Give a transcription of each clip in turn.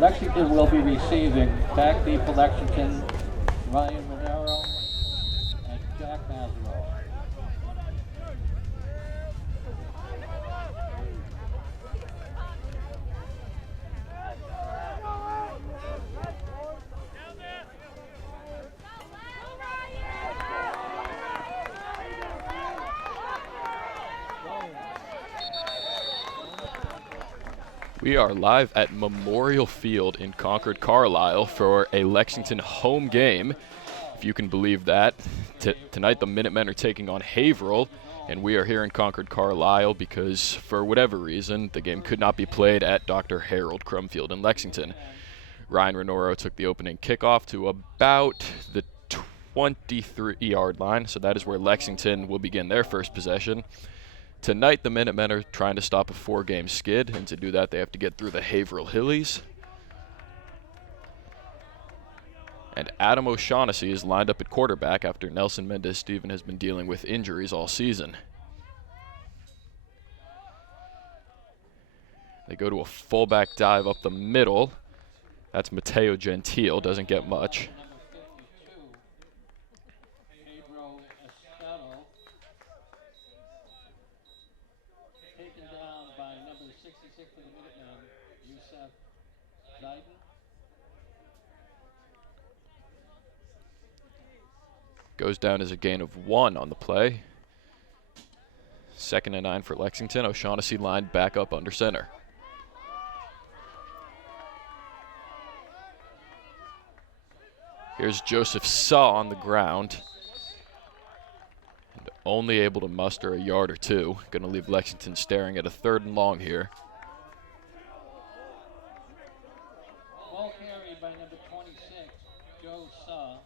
Lexington will be receiving back deep for Lexington, Ryan Monero and Jack Mazaro. We are live at Memorial Field in Concord, Carlisle for a Lexington home game, if you can believe that. Tonight the Minutemen are taking on Haverhill, and we are here in Concord, Carlisle because for whatever reason the game could not be played at Dr. Harold Crum Field in Lexington. Ryan Renoro took the opening kickoff to about the 23-yard line, so that is where Lexington will begin their first possession. Tonight, the Minutemen are trying to stop a 4-game skid, and to do that, they have to get through the Haverhill Hillies. And Adam O'Shaughnessy is lined up at quarterback after Nelson Mendez-Steven has been dealing with injuries all season. They go to a fullback dive up the middle. That's Mateo Gentile, doesn't get much. Goes down as a gain of 1 on the play. 2nd and 9 for Lexington. O'Shaughnessy lined back up under center. Here's Joseph Saw on the ground. And only able to muster a yard or 2. Going to leave Lexington staring at a 3rd and long here. Ball carried by number 26, Joe Saw.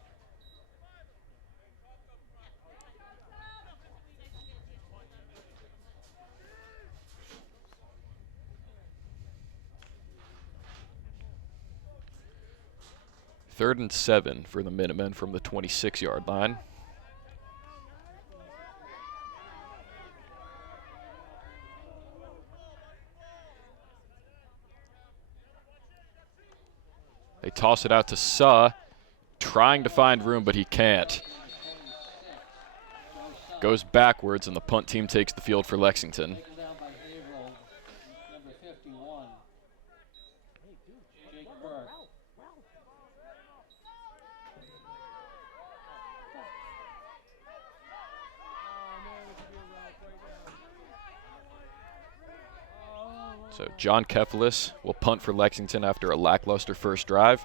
Third and 7 for the Minutemen from the 26-yard line. They toss it out to Suh, trying to find room, but he can't. Goes backwards, and the punt team takes the field for Lexington. So John Kefelis will punt for Lexington after a lackluster first drive.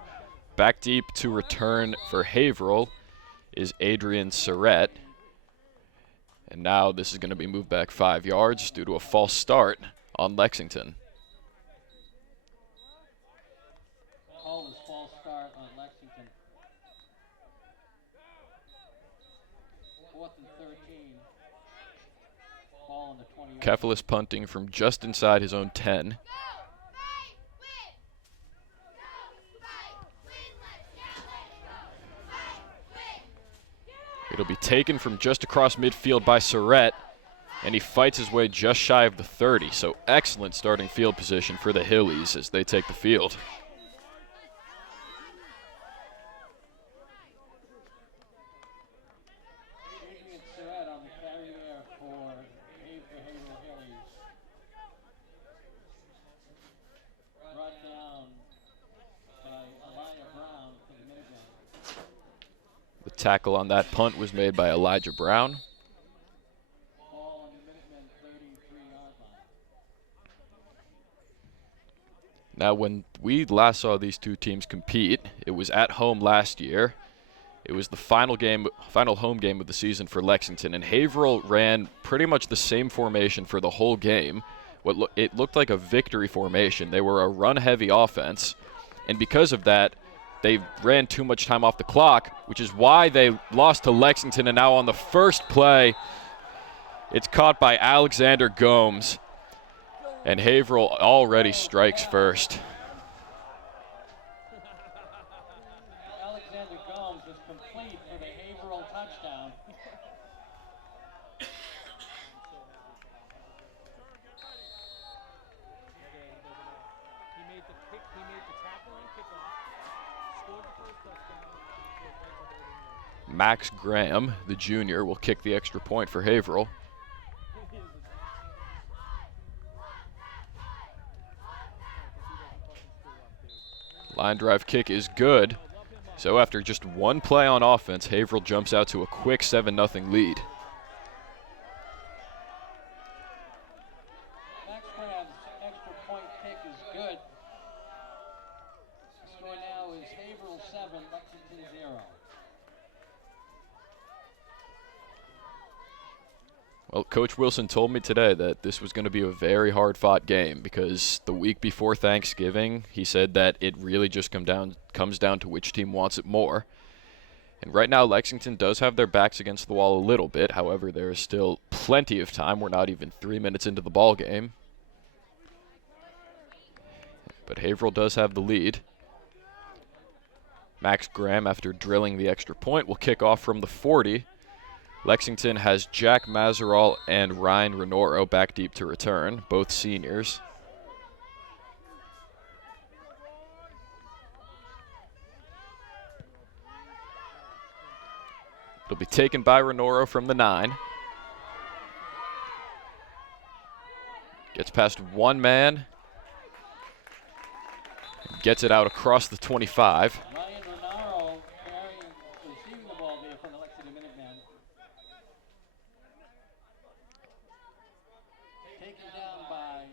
Back deep to return for Haverhill is Adrian Surrett. And now this is going to be moved back 5 yards due to a false start on Lexington. False start on Lexington. 4th and 13. Ball on the 20. Kefelis punting from just inside his own 10. It'll be taken from just across midfield by Surrett, and he fights his way just shy of the 30. So excellent starting field position for the Hillies as they take the field. The tackle on that punt was made by Elijah Brown. Now, when we last saw these two teams compete, it was at home last year. It was the final home game of the season for Lexington, and Haverhill ran pretty much the same formation for the whole game. It looked like a victory formation. They were a run-heavy offense, and because of that, they ran too much time off the clock, which is why they lost to Lexington. And now on the first play, it's caught by Alexander Gomes. And Haverhill already strikes first. Alexander Gomes was complete for the Haverhill touchdown. He made the tackle. Max Graham, the junior, will kick the extra point for Haverhill. Line drive kick is good. So after just one play on offense, Haverhill jumps out to a quick 7-0 lead. Max Graham's extra point kick is good. The score now is Haverhill 7, Lexington 0. Well, Coach Wilson told me today that this was going to be a very hard-fought game because the week before Thanksgiving, he said that it really just comes down to which team wants it more. And right now, Lexington does have their backs against the wall a little bit. However, there is still plenty of time. We're not even 3 minutes into the ball game. But Haverhill does have the lead. Max Graham, after drilling the extra point, will kick off from the 40. Lexington has Jack Mazeral and Ryan Renoro back deep to return, both seniors. It'll be taken by Renoro from the 9. Gets past one man. Gets it out across the 25. Ryan Renaro receiving the ball there from the Lexington Minutemen. Taken down by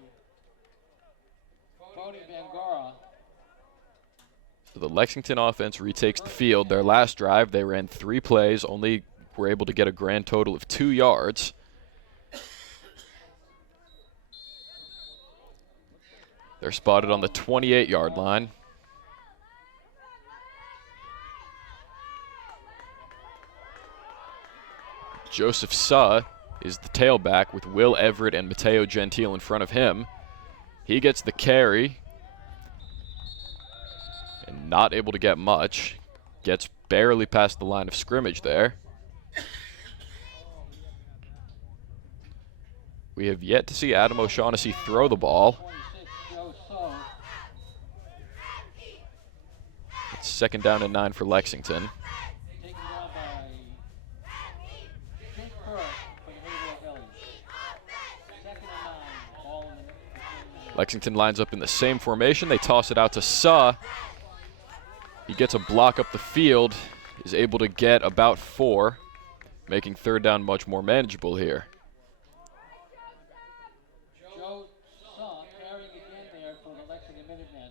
Cody Bangora. So the Lexington offense retakes the field. Their last drive, they ran 3 plays, only were able to get a grand total of 2 yards. They're spotted on the 28-yard line. Joseph Suh is the tailback with Will Everett and Mateo Gentile in front of him. He gets the carry and not able to get much. Gets barely past the line of scrimmage there. We have yet to see Adam O'Shaughnessy throw the ball. It's 2nd down and 9 for Lexington. Lexington lines up in the same formation. They toss it out to Suh. He gets a block up the field, is able to get about 4, making 3rd down much more manageable here. Joe Suh carrying again there for the Lexington Minutemen.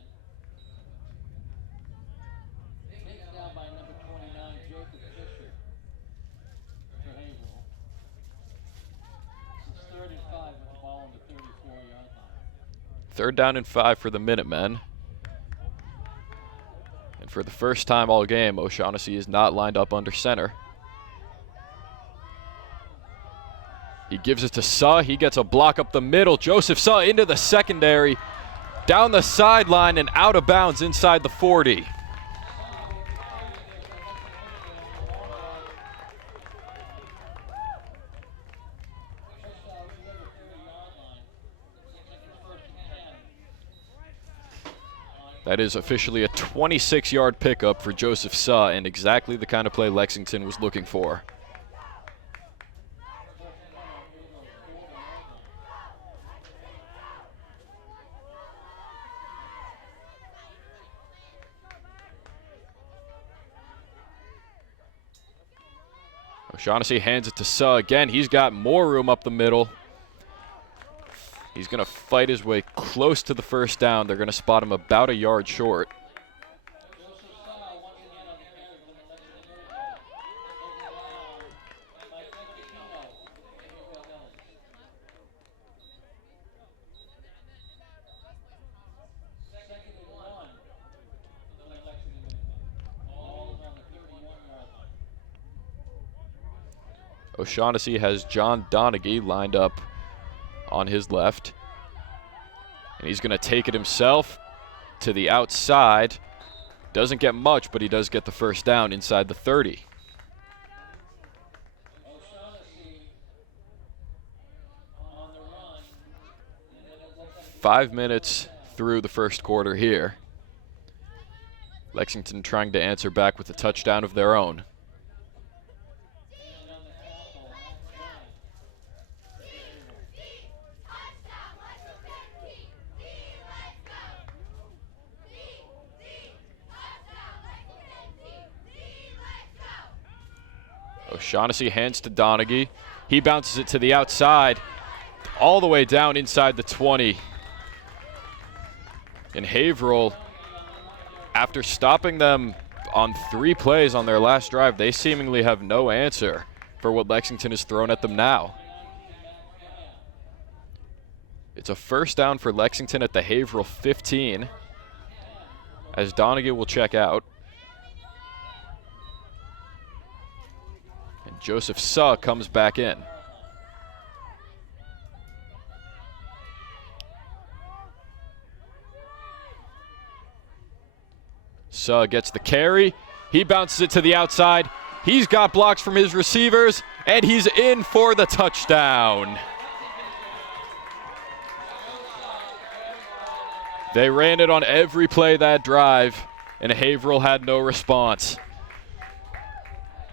Taken down by number 29, Jacob Fisher for Haverhill. It's 3rd and 5 with the ball on the 34-yard line. 3rd down and 5 for the Minutemen. And for the first time all game, O'Shaughnessy is not lined up under center. He gives it to Suh. He gets a block up the middle. Joseph Suh into the secondary, down the sideline and out of bounds inside the 40. That is officially a 26-yard pickup for Joseph Suh, and exactly the kind of play Lexington was looking for. O'Shaughnessy hands it to Suh again. He's got more room up the middle. He's going to fight his way close to the 1st down. They're going to spot him about a yard short. O'Shaughnessy has John Donaghy lined up on his left. And he's going to take it himself to the outside. Doesn't get much, but he does get the 1st down inside the 30. On the run. 5 minutes through the 1st quarter here. Lexington trying to answer back with a touchdown of their own. O'Shaughnessy hands to Donaghy. He bounces it to the outside, all the way down inside the 20. And Haverhill, after stopping them on 3 plays on their last drive, they seemingly have no answer for what Lexington has thrown at them now. It's a first down for Lexington at the Haverhill 15, as Donaghy will check out. And Joseph Suh comes back in. Suh gets the carry. He bounces it to the outside. He's got blocks from his receivers, and he's in for the touchdown. They ran it on every play that drive, and Haverhill had no response.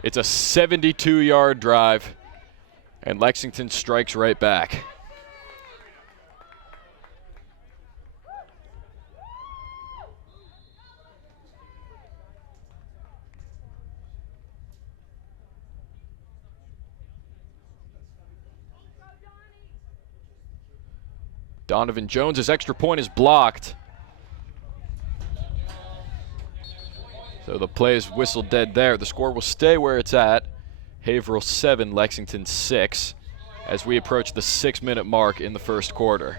It's a 72-yard drive, and Lexington strikes right back. Donovan Jones' extra point is blocked. So the play is whistled dead there. The score will stay where it's at. Haverhill 7, Lexington 6, as we approach the 6-minute mark in the first quarter.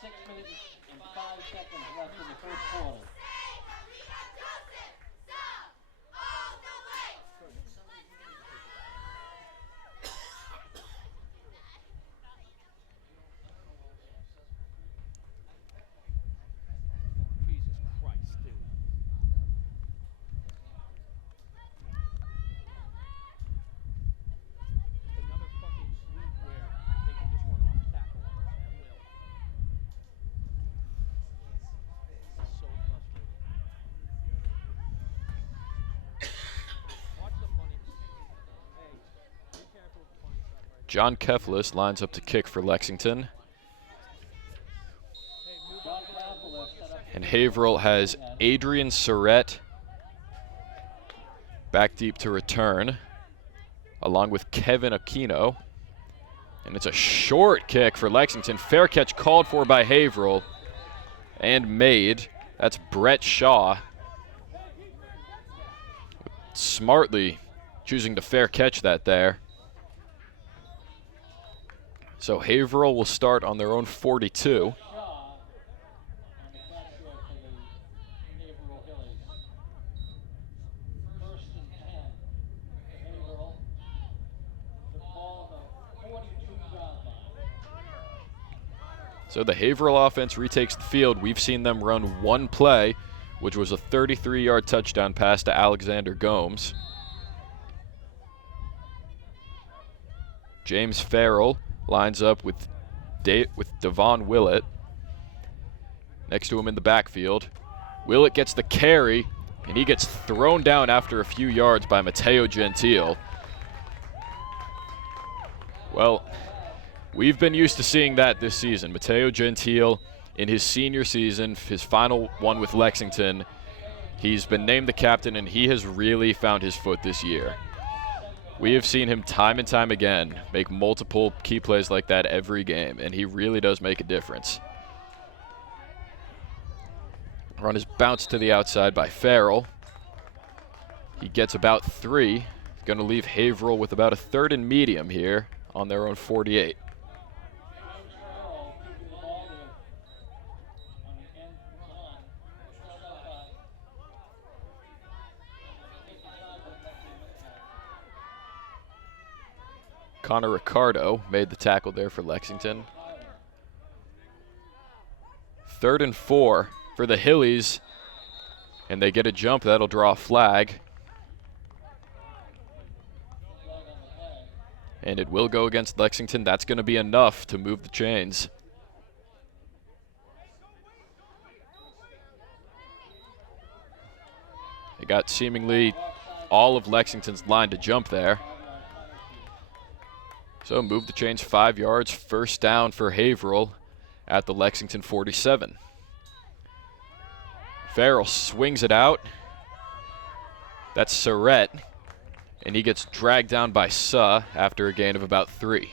6 minutes and 5 seconds left in the first quarter. John Keflis lines up to kick for Lexington. And Haverhill has Adrian Surrett back deep to return, along with Kevin Aquino. And it's a short kick for Lexington. Fair catch called for by Haverhill and made. That's Brett Shaw, smartly choosing to fair catch that there. So Haverhill will start on their own 42. So the Haverhill offense retakes the field. We've seen them run one play, which was a 33-yard touchdown pass to Alexander Gomes. James Farrell lines up with Devon Willett. Next to him in the backfield. Willett gets the carry, and he gets thrown down after a few yards by Matteo Gentile. Well, we've been used to seeing that this season. Matteo Gentile, in his senior season, his final one with Lexington, he's been named the captain, and he has really found his foot this year. We have seen him time and time again make multiple key plays like that every game, and he really does make a difference. Run is bounced to the outside by Farrell. He gets about 3. He's going to leave Haverhill with about a 3rd and medium here on their own 48. Connor Ricardo made the tackle there for Lexington. 3rd and 4 for the Hillies, and they get a jump. That'll draw a flag. And it will go against Lexington. That's going to be enough to move the chains. They got seemingly all of Lexington's line to jump there. So move the chains 5 yards, first down for Haverhill at the Lexington 47. Farrell swings it out. That's Surratt, and he gets dragged down by Suh after a gain of about 3.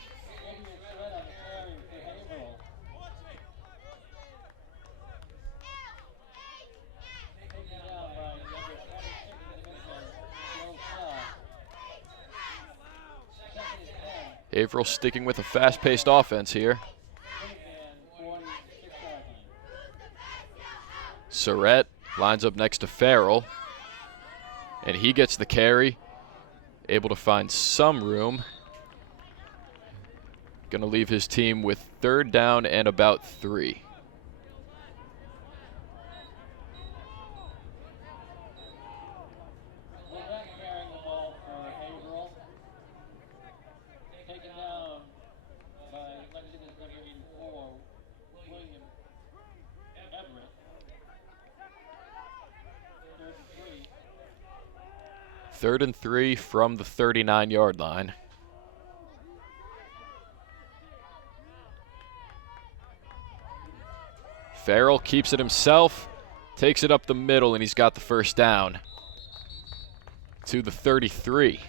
Haverhill sticking with a fast-paced offense here. Surratt lines up next to Farrell, and he gets the carry, able to find some room. Going to leave his team with 3rd down and about 3. Third and 3 from the 39-yard line. Farrell keeps it himself, takes it up the middle, and he's got the first down to the 33.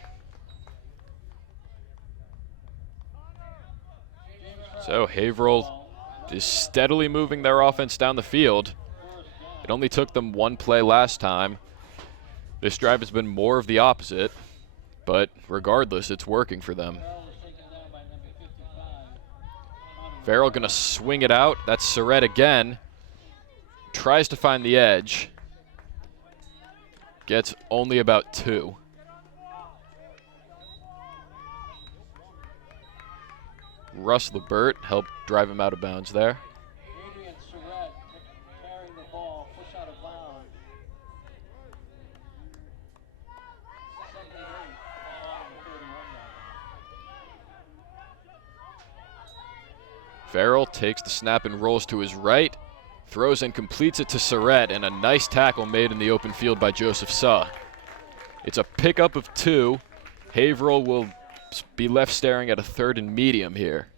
So Haverhill is steadily moving their offense down the field. It only took them 1 play last time. This drive has been more of the opposite, but regardless, it's working for them. Farrell gonna swing it out. That's Surratt again. Tries to find the edge. Gets only about 2. Russ Lebert helped drive him out of bounds there. Farrell takes the snap and rolls to his right, throws and completes it to Surratt, and a nice tackle made in the open field by Joseph Suh. It's a pickup of 2. Haverhill will be left staring at a 3rd and medium here.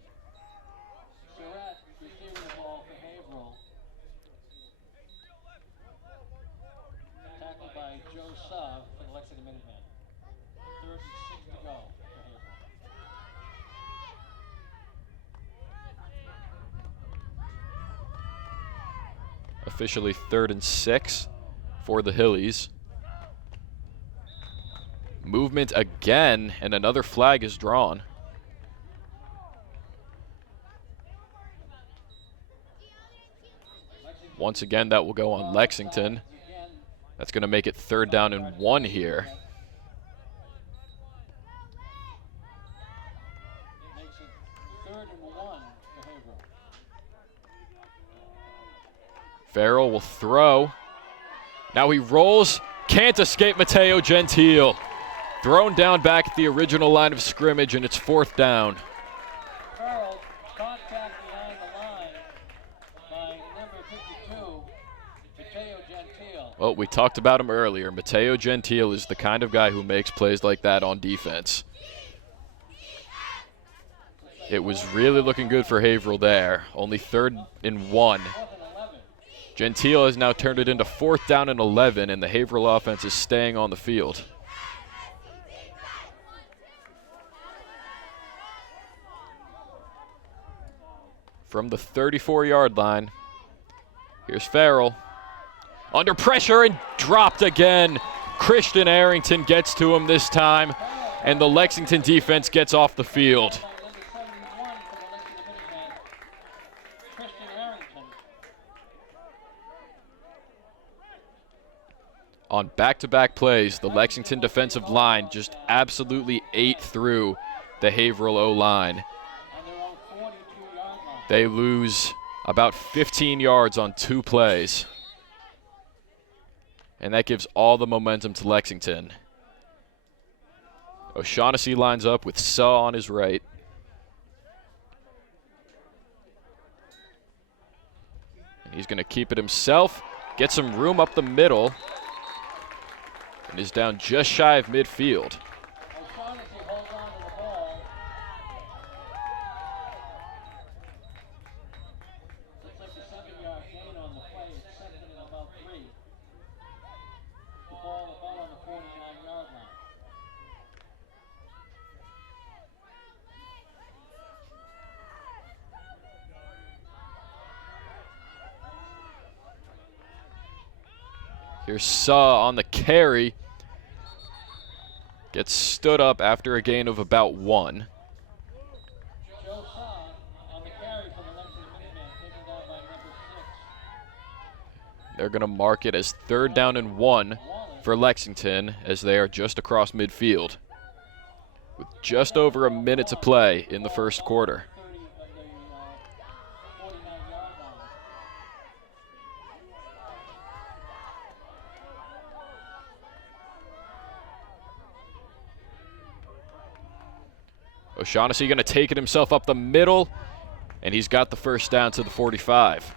Surratt receiving the ball for Haverhill. Tackled by Joe Suh for the Lexington Minutemen. 3rd and 6 to go for Haverhill. Officially 3rd and 6 for the Hillies. Movement again, and another flag is drawn. Once again, that will go on Lexington. That's going to make it 3rd down and 1 here. Makes it 3rd and 1 for Haverhill. Farrell will throw. Now he rolls. Can't escape Matteo Gentile. Thrown down back at the original line of scrimmage, and it's 4th down. Farrell, contact behind the line by number 52, Matteo Gentile. Well, we talked about him earlier. Matteo Gentile is the kind of guy who makes plays like that on defense. It was really looking good for Haverhill there. Only 3rd and 1. Gentile has now turned it into 4th down and 11, and the Haverhill offense is staying on the field. From the 34-yard line, here's Farrell. Under pressure and dropped again. Christian Arrington gets to him this time, and the Lexington defense gets off the field. On back-to-back plays, the Lexington defensive line just absolutely ate through the Haverhill O-line. They lose about 15 yards on 2 plays. And that gives all the momentum to Lexington. O'Shaughnessy lines up with Suh on his right. And he's going to keep it himself, get some room up the middle, and is down just shy of midfield. O'Shaughnessy holds on to the ball. Looks like the 7-yard gain on the play. It's second and about 3. The ball about on the 49-yard Here's Saw on the carry. Gets stood up after a gain of about 1. Joe Saw on the carry for the Lexington Minutemen, taken down by number 6. They're going to mark it as 3rd down and 1 for Lexington as they are just across midfield with just over a minute to play in the first quarter. O'Shaughnessy going to take it himself up the middle, and he's got the first down to the 45.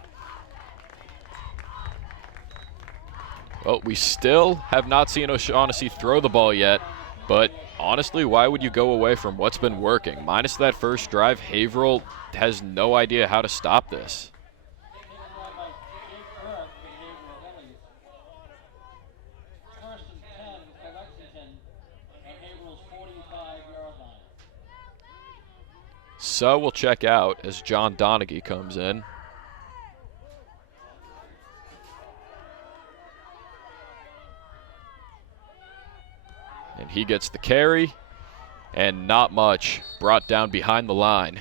Well, we still have not seen O'Shaughnessy throw the ball yet, but honestly, why would you go away from what's been working? Minus that first drive, Haverhill has no idea how to stop this. First and 10 for Lexington at Haverhill's 45-yard line. So we'll check out as John Donaghy comes in. And he gets the carry, and not much, brought down behind the line.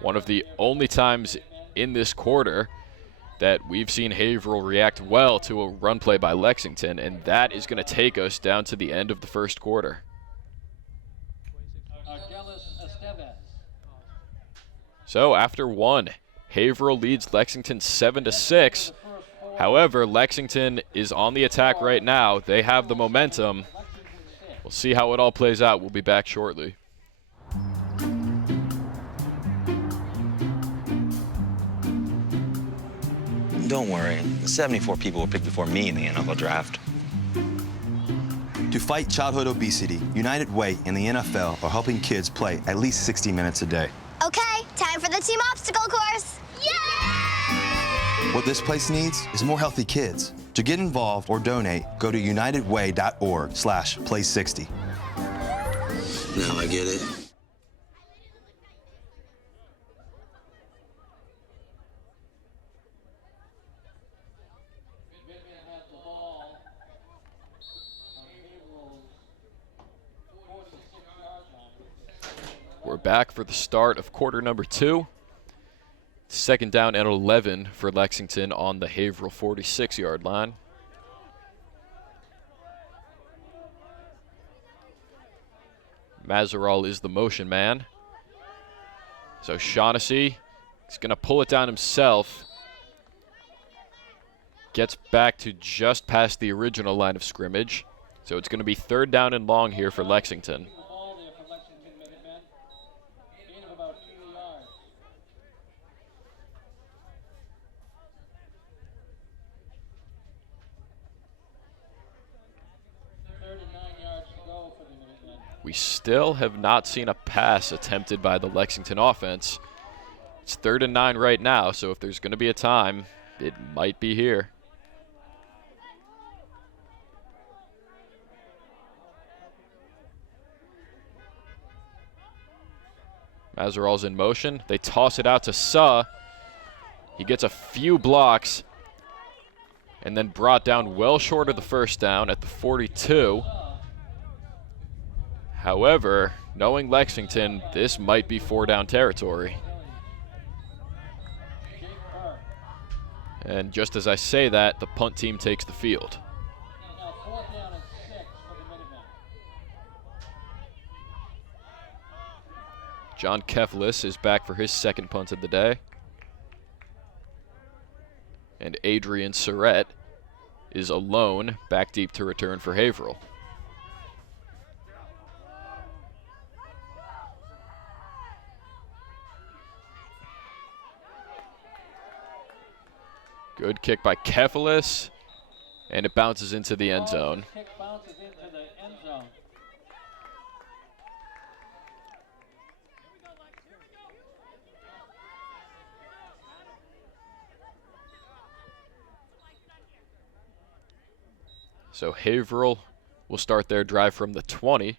One of the only times in this quarter that we've seen Haverhill react well to a run play by Lexington, and that is going to take us down to the end of the first quarter. So after 1, Haverhill leads Lexington 7-6. However, Lexington is on the attack right now. They have the momentum. We'll see how it all plays out. We'll be back shortly. Don't worry, 74 people were picked before me in the NFL draft. To fight childhood obesity, United Way and the NFL are helping kids play at least 60 minutes a day. Okay, time for the team obstacle course. Yay! What this place needs is more healthy kids. To get involved or donate, go to unitedway.org/play60. Now I get it. We're back for the start of quarter number 2. 2nd down and 11 for Lexington on the Haverhill 46-yard line. Mazeral is the motion man. So Shaughnessy is going to pull it down himself. Gets back to just past the original line of scrimmage. So it's going to be 3rd down and long here for Lexington. We still have not seen a pass attempted by the Lexington offense. It's 3rd and 9 right now, so if there's going to be a time, it might be here. Mazeral's in motion. They toss it out to Suh. He gets a few blocks and then brought down well short of the first down at the 42. However, knowing Lexington, this might be 4-down territory. And just as I say that, the punt team takes the field. John Keflis is back for his 2nd punt of the day. And Adrian Surrett is alone, back deep to return for Haverhill. Good kick by Keflis, and it bounces into the end zone. So Haverhill will start their drive from the 20.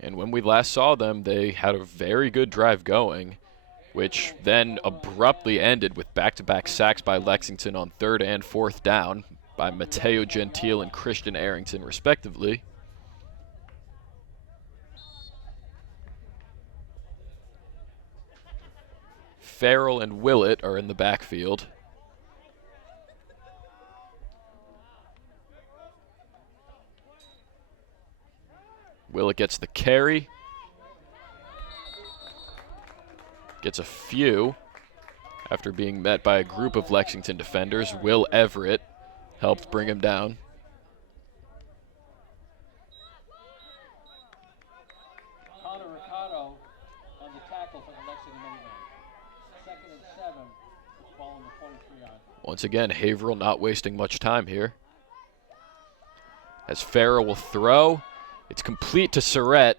And when we last saw them, they had a very good drive going. which then abruptly ended with back-to-back sacks by Lexington on 3rd and 4th down by Mateo Gentile and Christian Arrington, respectively. Farrell and Willett are in the backfield. Willett gets the carry. Gets a few after being met by a group of Lexington defenders. Will Everett helped bring him down. Ricardo on the tackle for the Lexington Minutemen. 2nd and 7. It's ball on the 43-yard. Once again, Haverhill not wasting much time here. As Farrell will throw. It's complete to Surrett.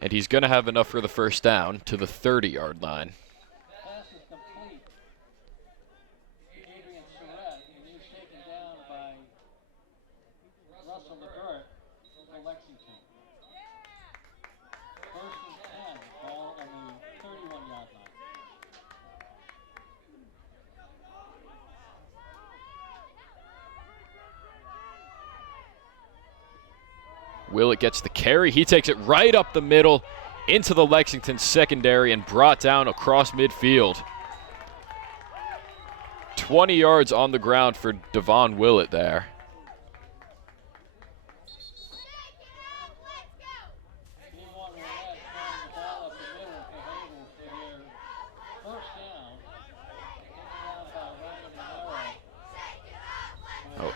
And he's going to have enough for the first down to the 30-yard line. Pass is complete. Adrian Surrett, and he's taken down by Russell LeBert for Lexington. 1st and 10, ball on the 31-yard line. Willett gets the carry. He takes it right up the middle into the Lexington secondary and brought down across midfield. 20 yards on the ground for Devon Willett there. Oh,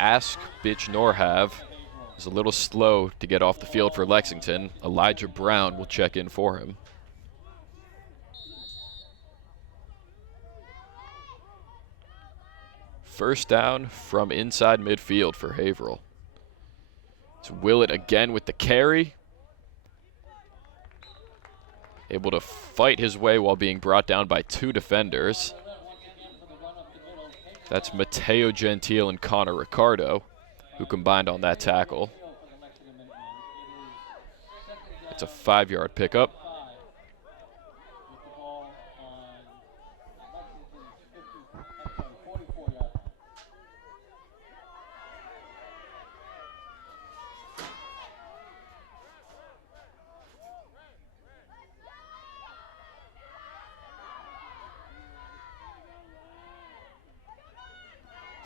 Ask Bitch Norhav is a little slow to get off the field for Lexington. Elijah Brown will check in for him. First down from inside midfield for Haverhill. It's Willett again with the carry. Able to fight his way while being brought down by 2 defenders. That's Mateo Gentile and Connor Ricardo, who combined on that tackle. It's a 5-yard pickup.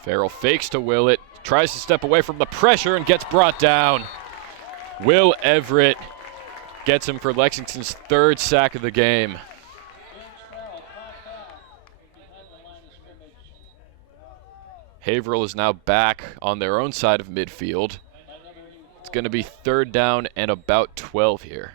Farrell fakes to Willett, tries to step away from the pressure and gets brought down. Will Everett gets him for Lexington's 3rd sack of the game. Haverhill is now back on their own side of midfield. It's going to be 3rd down and about 12 here.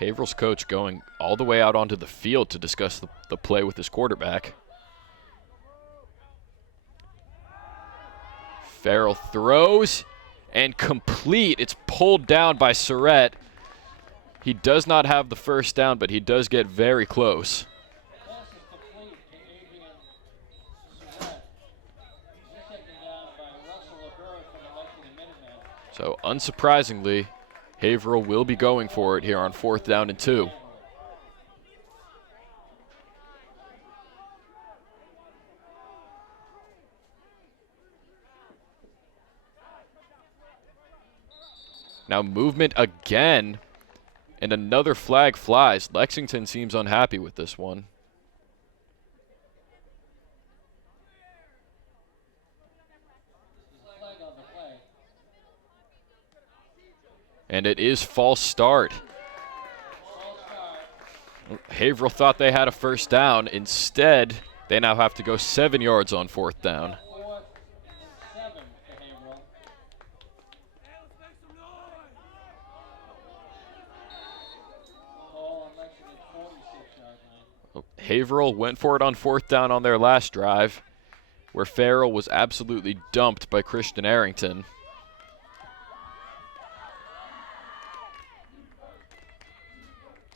Haverhill's coach going all the way out onto the field to discuss the play with his quarterback. Farrell throws and complete. It's pulled down by Surrett. He does not have the first down, but he does get very close. So unsurprisingly, Haverhill will be going for it here on 4th down and 2. Now movement again, and another flag flies. Lexington seems unhappy with this one. And it is false start. Haverhill thought they had a first down. Instead, they now have to go 7 yards on 4th down. Haverhill went for it on 4th down on their last drive, where Farrell was absolutely dumped by Christian Arrington.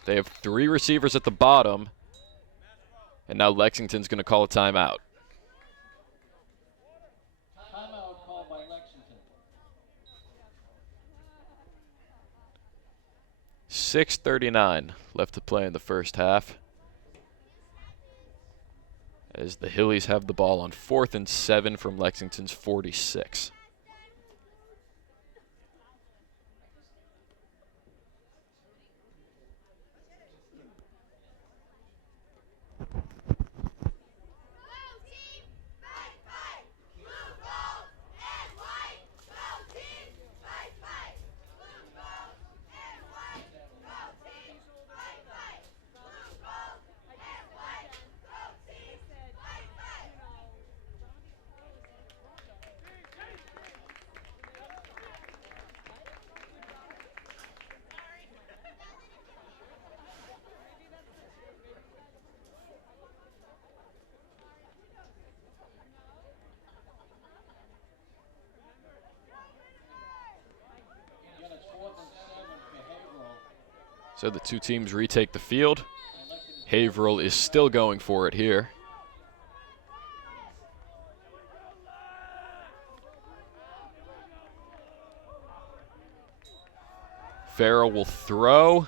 They have 3 receivers at the bottom, and now Lexington's going to call a timeout. Timeout called by Lexington. 6:39 left to play in the first half, as the Hillies have the ball on 4th and 7 from Lexington's 46. So the 2 teams retake the field. Haverhill is still going for it here. Farrell will throw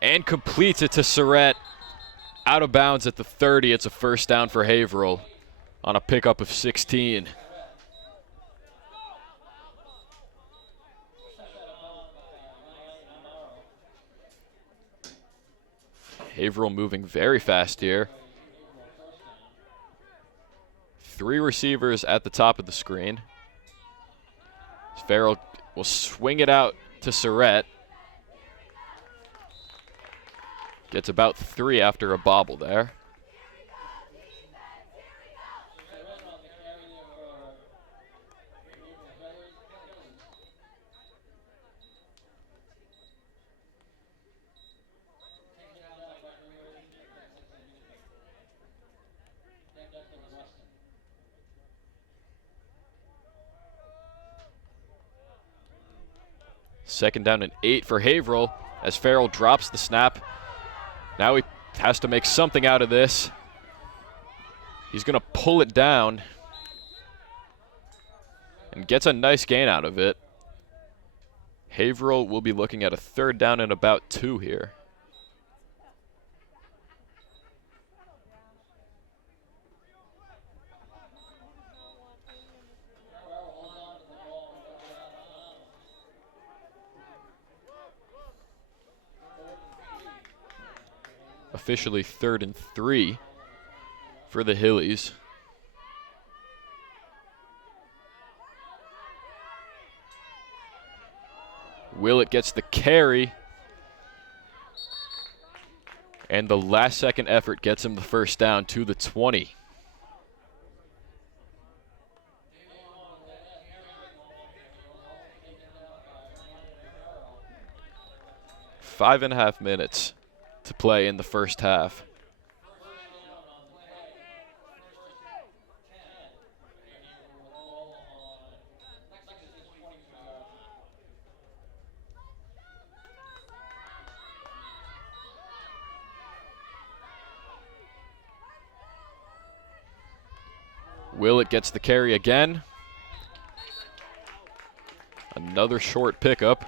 and completes it to Surratt. Out of bounds at the 30. It's a first down for Haverhill on a pickup of 16. Haverhill moving very fast here. 3 receivers at the top of the screen. Farrell will swing it out to Surratt. Gets about 3 after a bobble there. Second down and 8 for Haverhill as Farrell drops the snap. Now he has to make something out of this. He's going to pull it down and gets a nice gain out of it. Haverhill will be looking at a 3rd down and about 2 here. Officially 3rd and 3 for the Hillies. Willett gets the carry, and the last second effort gets him the first down to the 20. Five and a half minutes to play in the first half. Willett gets the carry again. Another short pickup.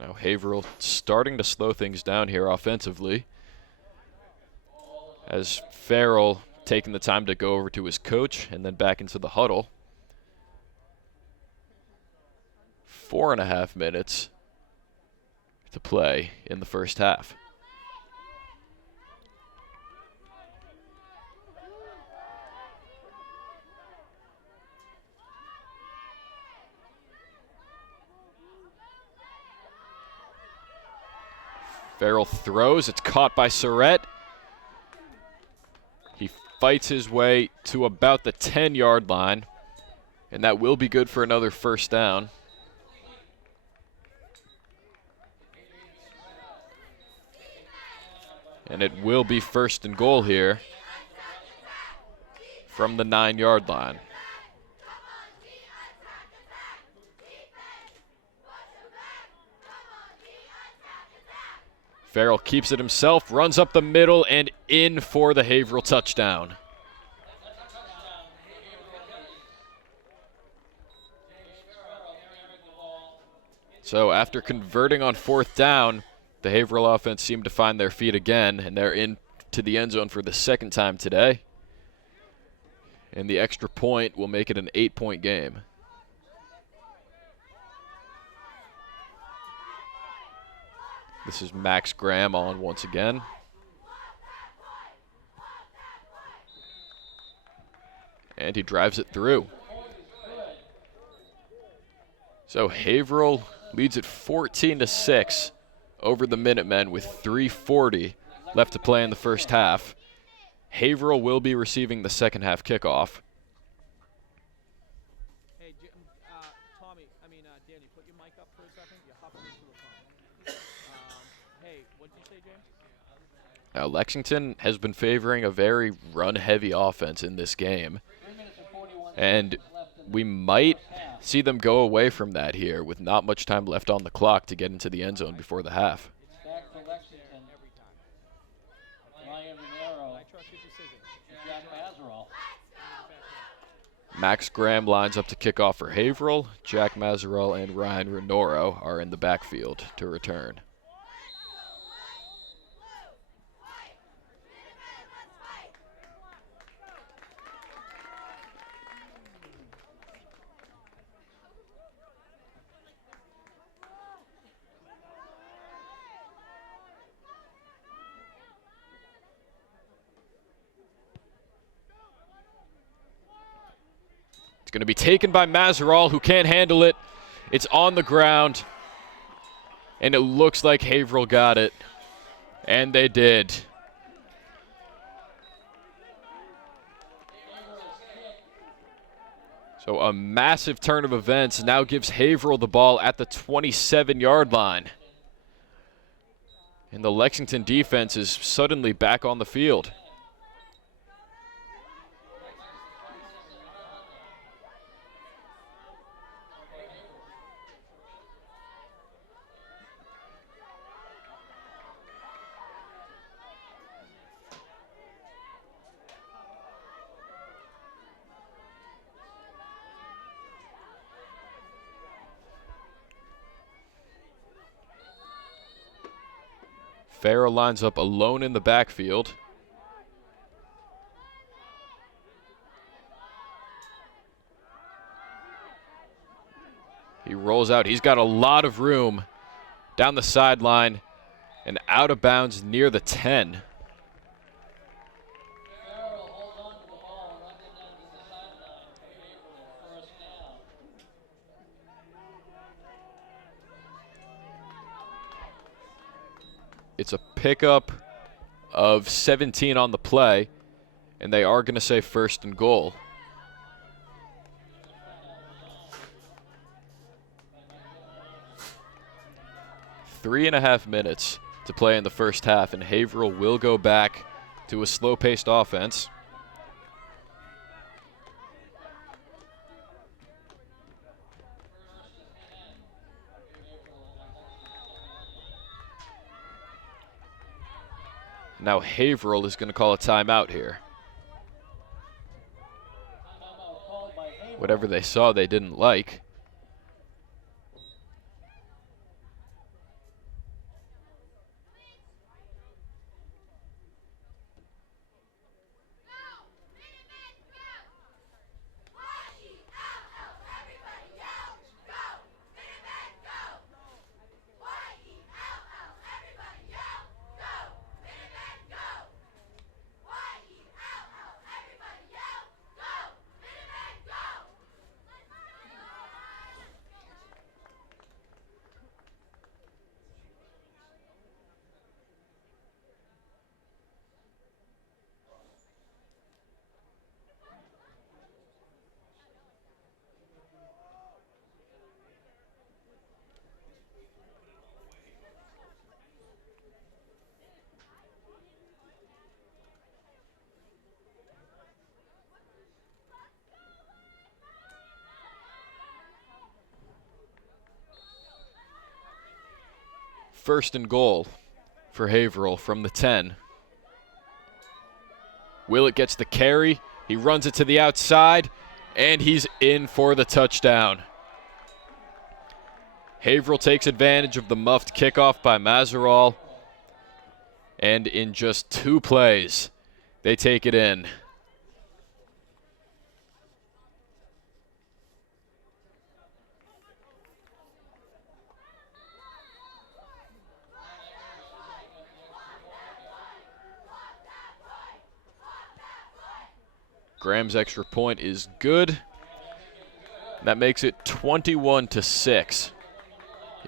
Now Haverhill starting to slow things down here offensively, as Farrell taking the time to go over to his coach and then back into the huddle. 4.5 minutes to play in the first half. Farrell throws. It's caught by Surrett. He fights his way to about the 10-yard line, and that will be good for another first down. And it will be first and goal here from the 9-yard line. Farrell keeps it himself, runs up the middle and in for the Haverhill touchdown. So after converting on 4th down, the Haverhill offense seemed to find their feet again, and they're into the end zone for the 2nd time today. And the extra point will make it an 8-point game. This is Max Graham on once again. And he drives it through. So Haverhill leads at 14-6 over the Minutemen with 3:40 left to play in the first half. Haverhill will be receiving the second half kickoff. Hey, Danny, put your mic up for a second. You're huffing into the phone. Hey, what did you say, James? Now, Lexington has been favoring a very run-heavy offense in this game, and we might see them go away from that here with not much time left on the clock to get into the end zone before the half. It's back to Lexington. Ryan Renero. I trust your decision. Jack Mazerow. Max Graham lines up to kick off for Haverhill. Jack Mazerow and Ryan Renoro are in the backfield to return. Going to be taken by Mazerow, who can't handle it. It's on the ground, and it looks like Haverhill got it, and they did. So a massive turn of events now gives Haverhill the ball at the 27-yard line. And the Lexington defense is suddenly back on the field. Farrell lines up alone in the backfield. He rolls out. He's got a lot of room down the sideline and out of bounds near the 10. It's a pickup of 17 on the play, and they are going to say first and goal. Three and a half minutes to play in the first half, and Haverhill will go back to a slow-paced offense. Now Haverhill is going to call a timeout here. Whatever they saw they didn't like. first and goal for Haverhill from the 10. Willett gets the carry. He runs it to the outside, and he's in for the touchdown. Haverhill takes advantage of the muffed kickoff by Mazerall, and in just 2 plays, they take it in. Graham's extra point is good. That makes it 21-6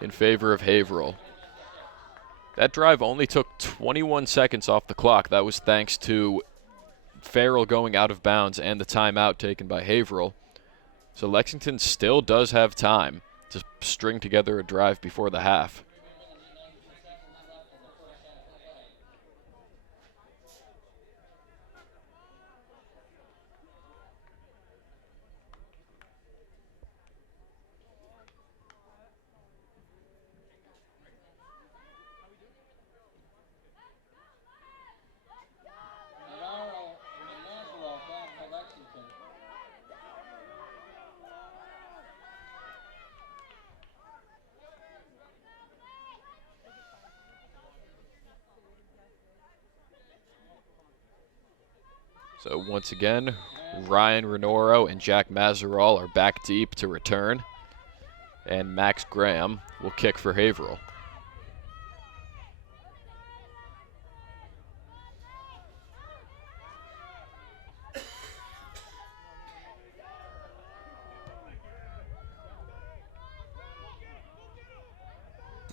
in favor of Haverhill. That drive only took 21 seconds off the clock. That was thanks to Farrell going out of bounds and the timeout taken by Haverhill. So Lexington still does have time to string together a drive before the half. So once again, Ryan Renoro and Jack Mazerall are back deep to return. And Max Graham will kick for Haverhill.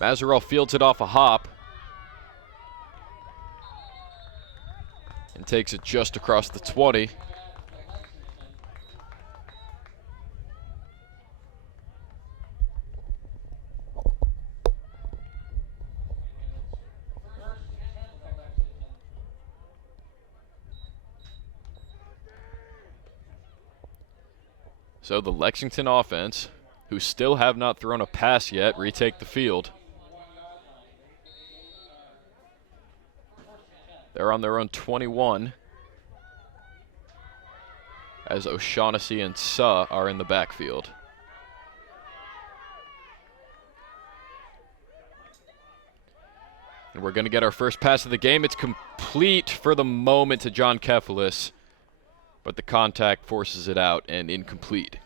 Mazerall fields it off a hop and takes it just across the 20. So the Lexington offense, who still have not thrown a pass yet, retake the field. They're on their own 21, as O'Shaughnessy and Suh are in the backfield. And we're going to get our first pass of the game. It's complete for the moment to John Kefelis, but the contact forces it out and incomplete.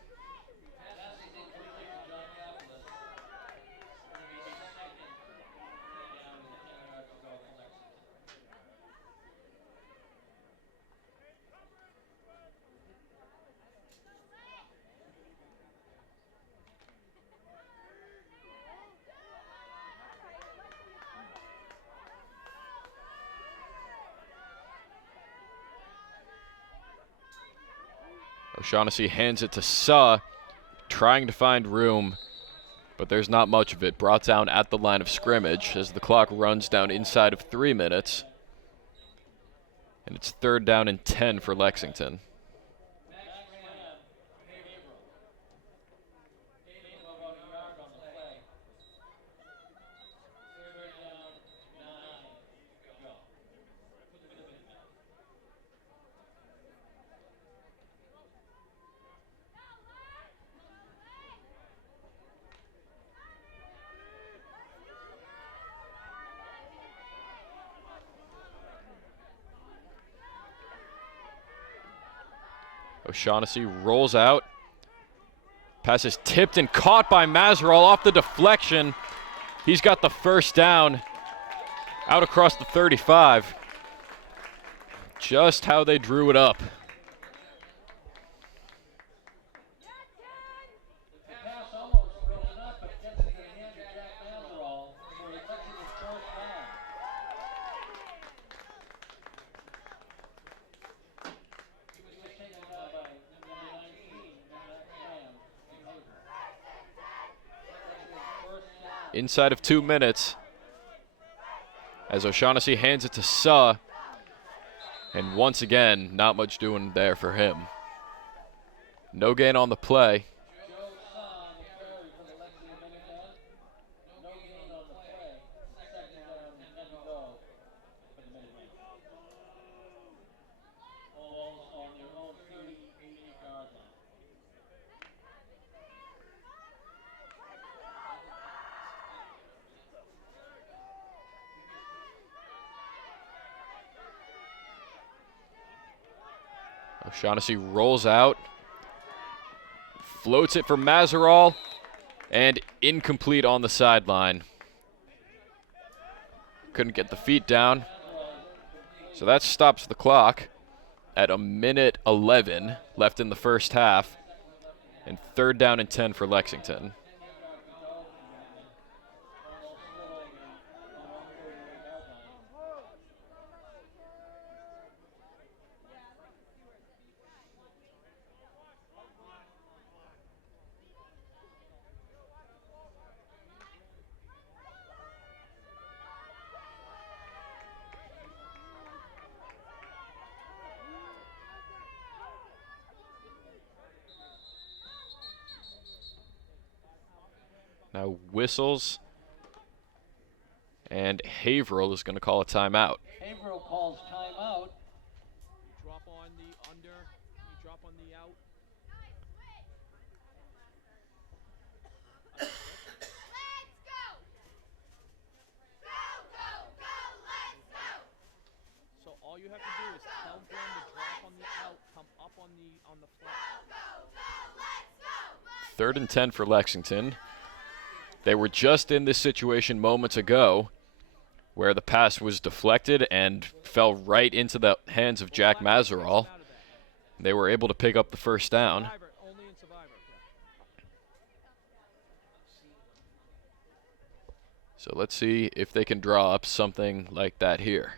O'Shaughnessy hands it to Suh, trying to find room, but there's not much of it. Brought down at the line of scrimmage as the clock runs down inside of 3 minutes. And it's 3rd down and 10 for Lexington. O'Shaughnessy rolls out. Pass is tipped and caught by Mazerall off the deflection. He's got the first down out across the 35. Just how they drew it up. Inside of 2 minutes, as O'Shaughnessy hands it to Suh, and once again, not much doing there for him. No gain on the play. O'Shaughnessy rolls out, floats it for Mazerall, and incomplete on the sideline. Couldn't get the feet down. So that stops the clock at 1:11 left in the first half. And 3rd down and 10 for Lexington. Now whistles, and Haverhill is going to call a timeout. Haverhill calls timeout. You drop on the under, you drop on the out. Let's go! Go, go, go, let's go! So all you have to do is tell Glenn to drop on the out, come up on the flat. Go, go, let's go! 3rd and 10 for Lexington. They were just in this situation moments ago where the pass was deflected and fell right into the hands of Jack Mazerall. They were able to pick up the first down. Survivor, only in Survivor. So let's see if they can draw up something like that here.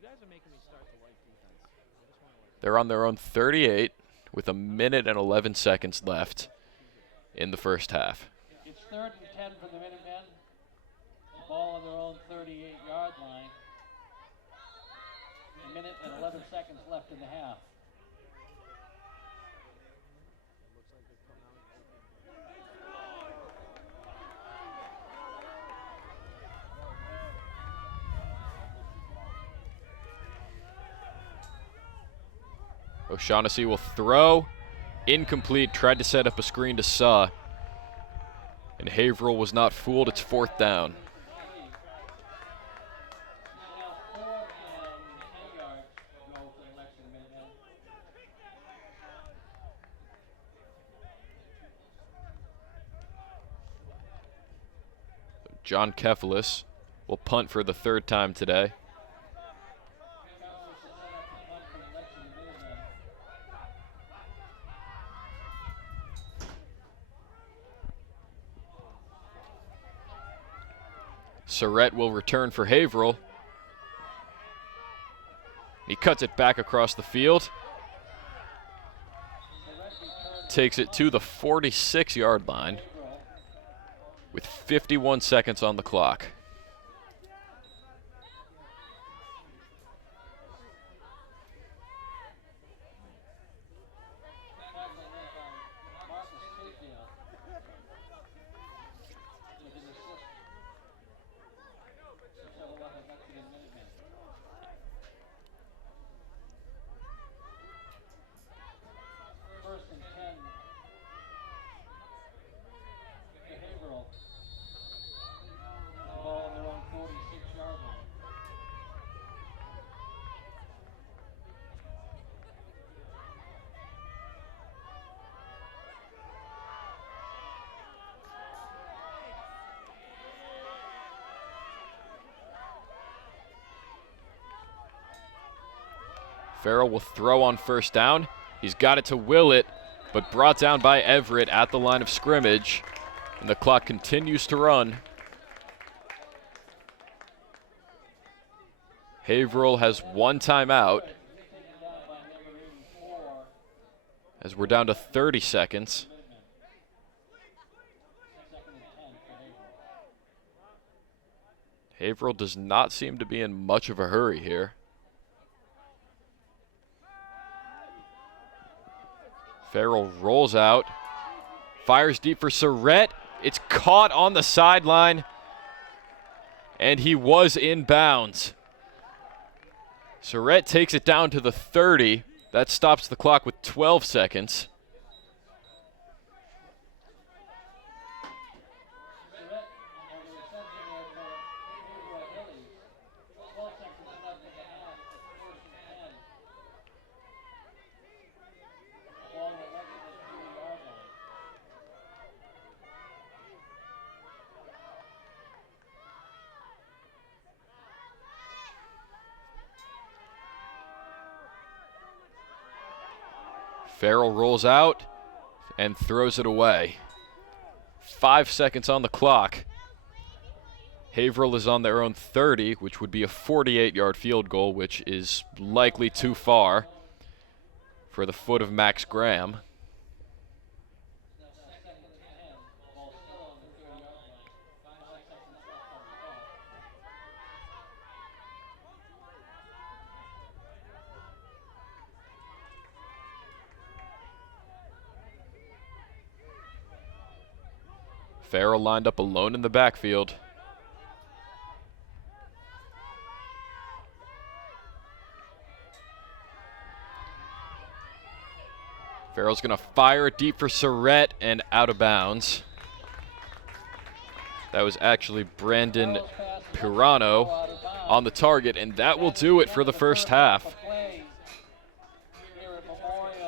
You guys are making me start to like defense. I just want to like. They're on their own 38 with 1:11 left in the first half. It's 3rd and 10 for the Minutemen. Ball on their own 38-yard line. 1:11 left in the half. O'Shaughnessy will throw. Incomplete. Tried to set up a screen to Suh. And Haverhill was not fooled. It's 4th down. Now 4 and 10 yards go for the Lexington Minutemen. John Kefelis will punt for the 3rd time today. Surrett will return for Haverhill. He cuts it back across the field. Takes it to the 46-yard line with 51 seconds on the clock. Farrell will throw on 1st down. He's got it to Willett, but brought down by Everett at the line of scrimmage. And the clock continues to run. Haverhill has 1 timeout, as we're down to 30 seconds. Haverhill does not seem to be in much of a hurry here. Farrell rolls out, fires deep for Surrett. It's caught on the sideline, and he was in bounds. Surrett takes it down to the 30. That stops the clock with 12 seconds. Farrell rolls out and throws it away. 5 seconds on the clock. Haverhill is on their own 30, which would be a 48-yard field goal, which is likely too far for the foot of Max Graham. Farrell lined up alone in the backfield. Farrell's going to fire it deep for Surratt and out of bounds. That was actually Brandon Pirano on the target, and that will do it for the first half.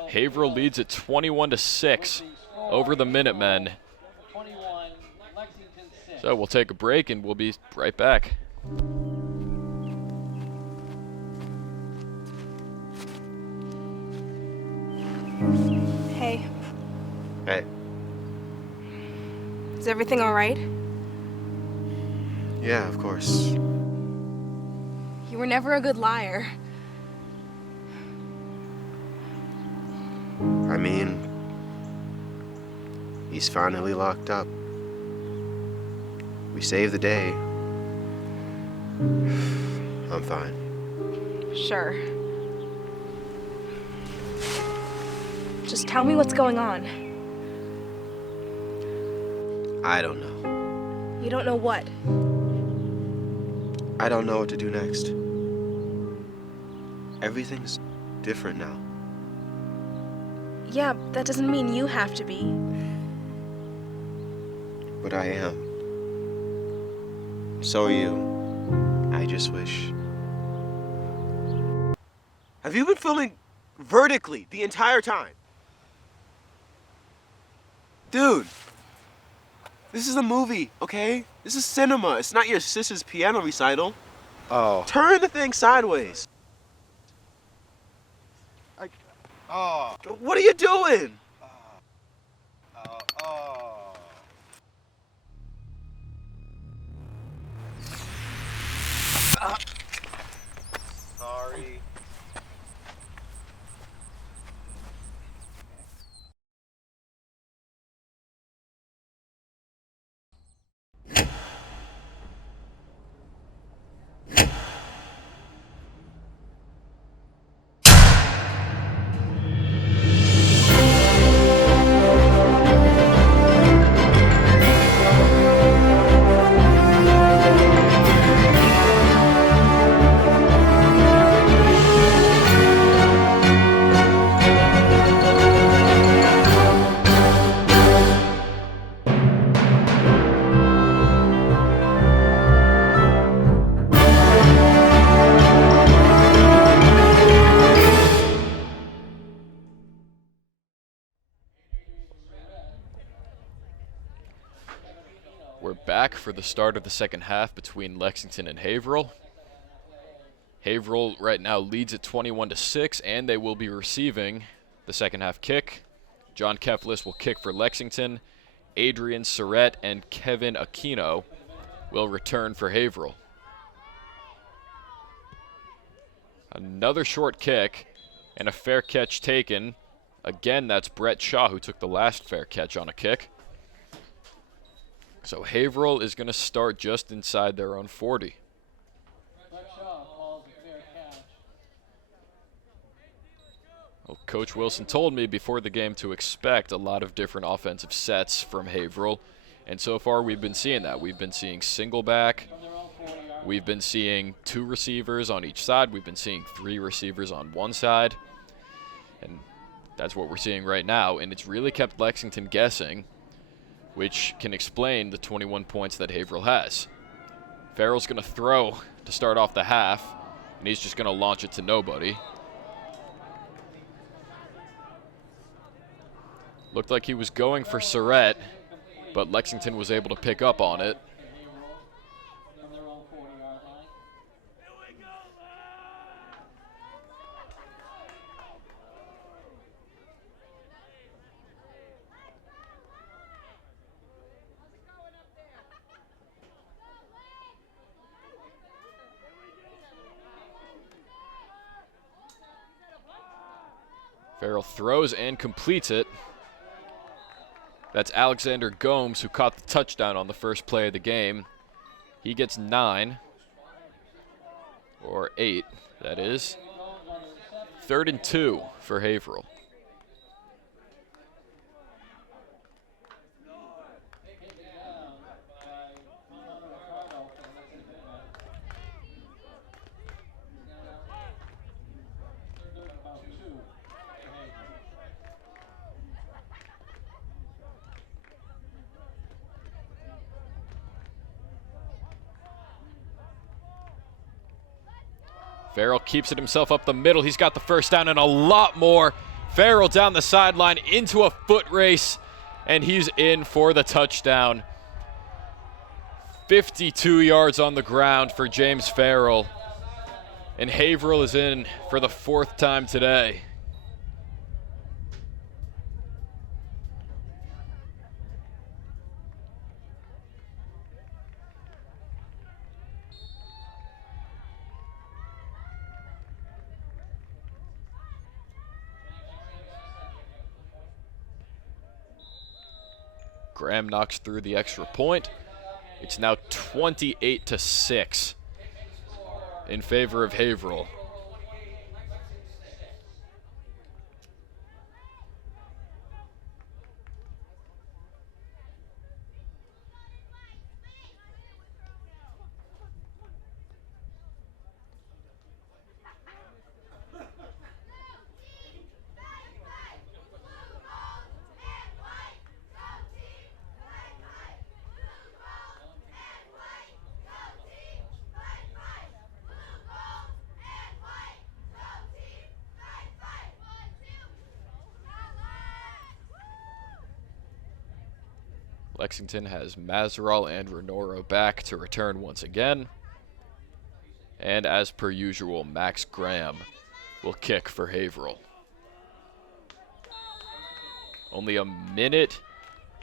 Haverhill leads at 21-6 over the Minutemen. So we'll take a break and we'll be right back. Hey, Hey. is everything all right? Yeah, of course. You were never a good liar. I mean, he's finally locked up. We saved the day. I'm fine. Sure. Just tell me what's going on. I don't know. You don't know what? I don't know what to do next. Everything's different now. Yeah, that doesn't mean you have to be. But I am. So are you. I just wish. Have you been filming vertically the entire time? Dude, this is a movie, okay? This is cinema. It's not your sister's piano recital. Oh. Turn the thing sideways. What are you doing? Sorry. We're back for the start of the second half between Lexington and Haverhill. Haverhill right now leads at 21-6, and they will be receiving the second half kick. John Keflis will kick for Lexington. Adrian Surratt and Kevin Aquino will return for Haverhill. Another short kick and a fair catch taken. Again, that's Brett Shaw who took the last fair catch on a kick. So Haverhill is going to start just inside their own 40. Well, Coach Wilson told me before the game to expect a lot of different offensive sets from Haverhill, and so far we've been seeing that. We've been seeing single back. We've been seeing 2 receivers on each side. We've been seeing 3 receivers on one side, and that's what we're seeing right now, and it's really kept Lexington guessing, which can explain the 21 points that Haverhill has. Farrell's going to throw to start off the half, and he's just going to launch it to nobody. Looked like he was going for Surratt, but Lexington was able to pick up on it. Farrell throws and completes it. That's Alexander Gomes, who caught the touchdown on the first play of the game. He gets 9, or 8, that is. 3rd and 2 for Haverhill. Farrell keeps it himself up the middle. He's got the first down and a lot more. Farrell down the sideline into a foot race, and he's in for the touchdown. 52 yards on the ground for James Farrell. And Haverhill is in for the 4th time today. Graham knocks through the extra point. It's now 28-6 in favor of Haverhill. Lexington has Mazeral and Renoro back to return once again. And as per usual, Max Graham will kick for Haverhill. Only a minute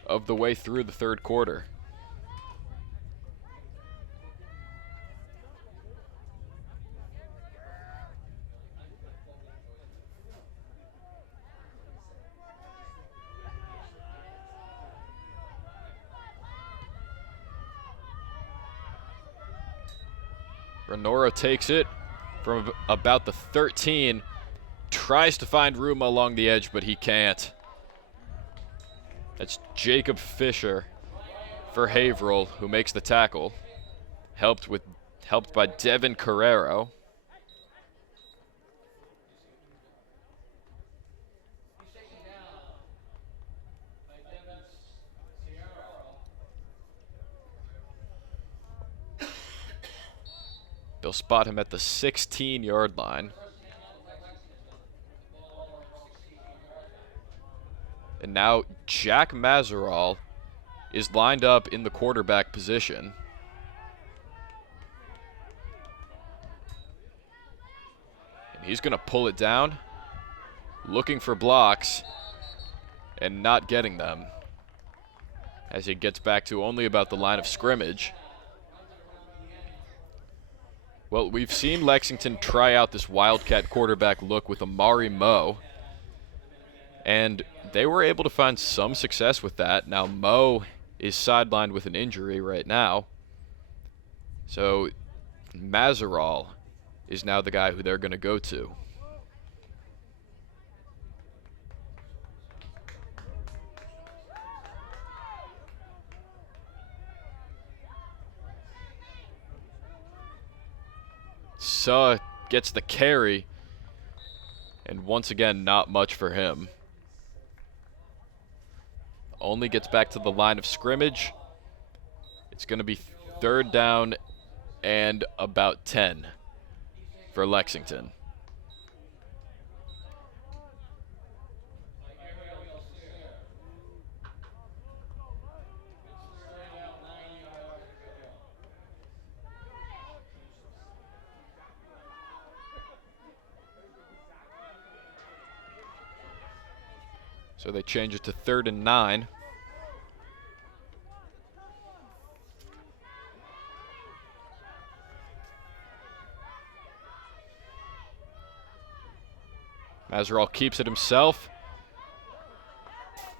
of the way through the 3rd quarter. Renoro takes it from about the 13, tries to find room along the edge, but he can't. That's Jacob Fisher for Haverhill, who makes the tackle, helped by Devin Carrero. They'll spot him at the 16-yard line. And now Jack Mazeral is lined up in the quarterback position. And he's going to pull it down, looking for blocks, and not getting them, as he gets back to only about the line of scrimmage. Well, we've seen Lexington try out this Wildcat quarterback look with Amari Moe, and they were able to find some success with that. Now, Moe is sidelined with an injury right now, so Mazeral is now the guy who they're going to go to. Suh gets the carry, and once again, not much for him. Only gets back to the line of scrimmage. It's going to be 3rd down and about 10 for Lexington. So they change it to 3rd and 9. Azarall keeps it himself.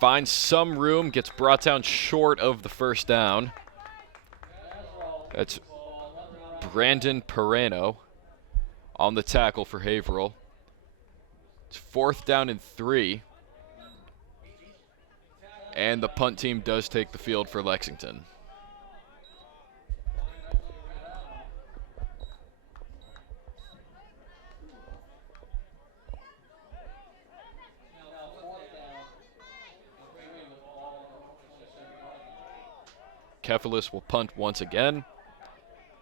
Finds some room, gets brought down short of the first down. That's Brandon Pereno on the tackle for Haverhill. It's 4th down and 3. And the punt team does take the field for Lexington. Kefalis will punt once again,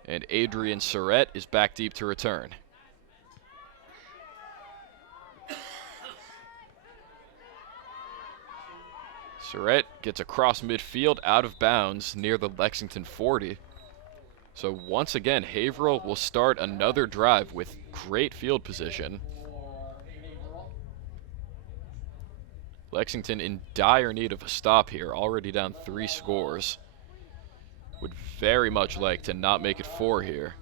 and Adrian Surrett is back deep to return. Surrett gets across midfield out of bounds near the Lexington 40. So once again, Haverhill will start another drive with great field position. Lexington in dire need of a stop here, already down 3 scores. Would very much like to not make it 4 here.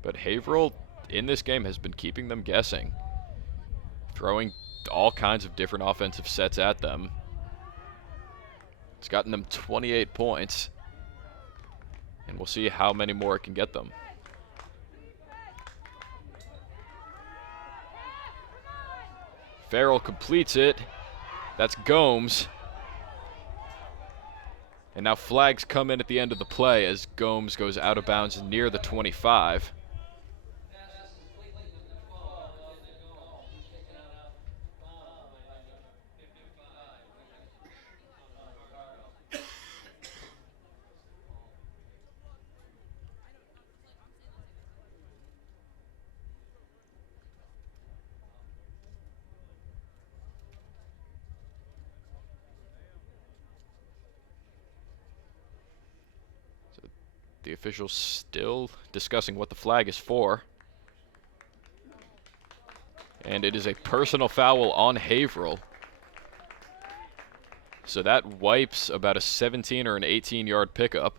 But Haverhill in this game has been keeping them guessing, throwing all kinds of different offensive sets at them. It's gotten them 28 points, and we'll see how many more it can get them. Farrell completes it. That's Gomes. And now flags come in at the end of the play as Gomes goes out of bounds near the 25. The officials still discussing what the flag is for. And it is a personal foul on Haverhill. So that wipes about a 17 or an 18-yard pickup.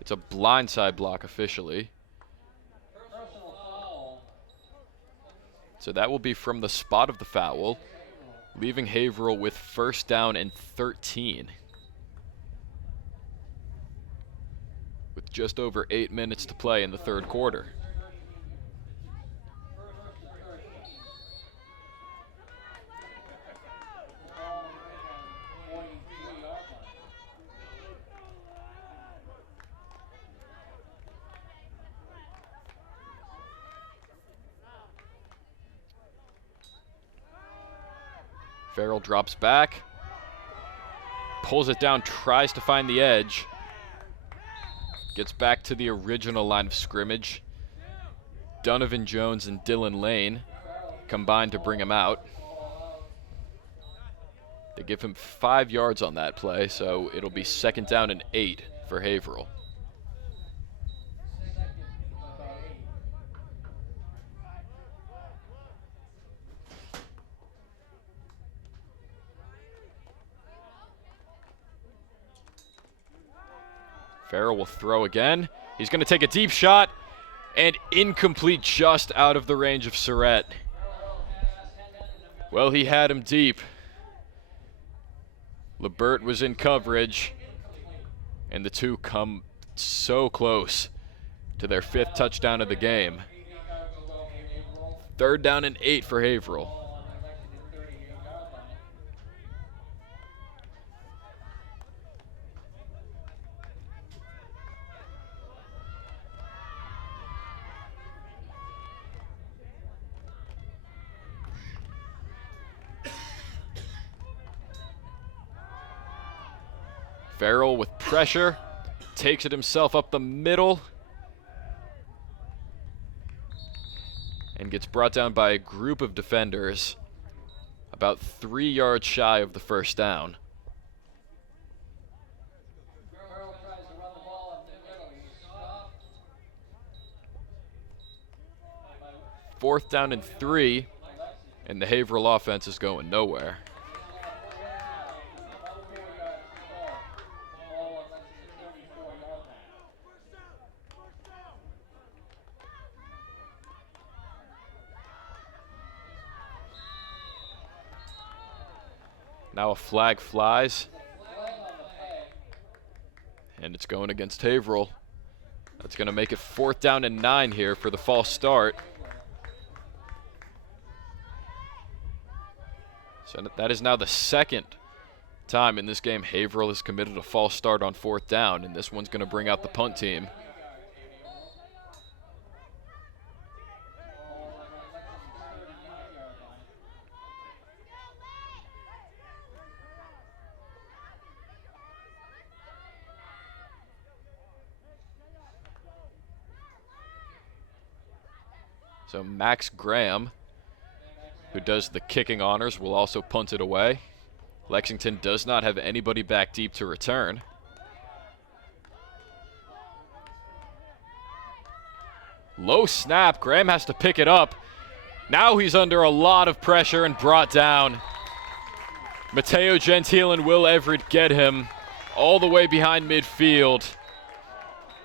It's a blindside block officially. So that will be from the spot of the foul, leaving Haverhill with 1st down and 13. With just over 8 minutes to play in the 3rd quarter. Farrell drops back, pulls it down, tries to find the edge, gets back to the original line of scrimmage. Donovan Jones and Dylan Lane combine to bring him out. They give him 5 yards on that play, so it'll be 2nd down and 8 for Haverhill. Farrell will throw again. He's going to take a deep shot, and incomplete, just out of the range of Surrett. Well, he had him deep. LeBert was in coverage, and the two come so close to their 5th touchdown of the game. 3rd down and 8 for Haverhill. Farrell with pressure, takes it himself up the middle, and gets brought down by a group of defenders about 3 yards shy of the 1st down. Fourth down and 3, and the Haverhill offense is going nowhere. Now a flag flies. And it's going against Haverhill. That's going to make it 4th down and 9 here for the false start. So that is now the 2nd time in this game Haverhill has committed a false start on 4th down, and this one's going to bring out the punt team. So Max Graham, who does the kicking honors, will also punt it away. Lexington does not have anybody back deep to return. Low snap. Graham has to pick it up. Now he's under a lot of pressure and brought down. Mateo Gentile and Will Everett get him all the way behind midfield.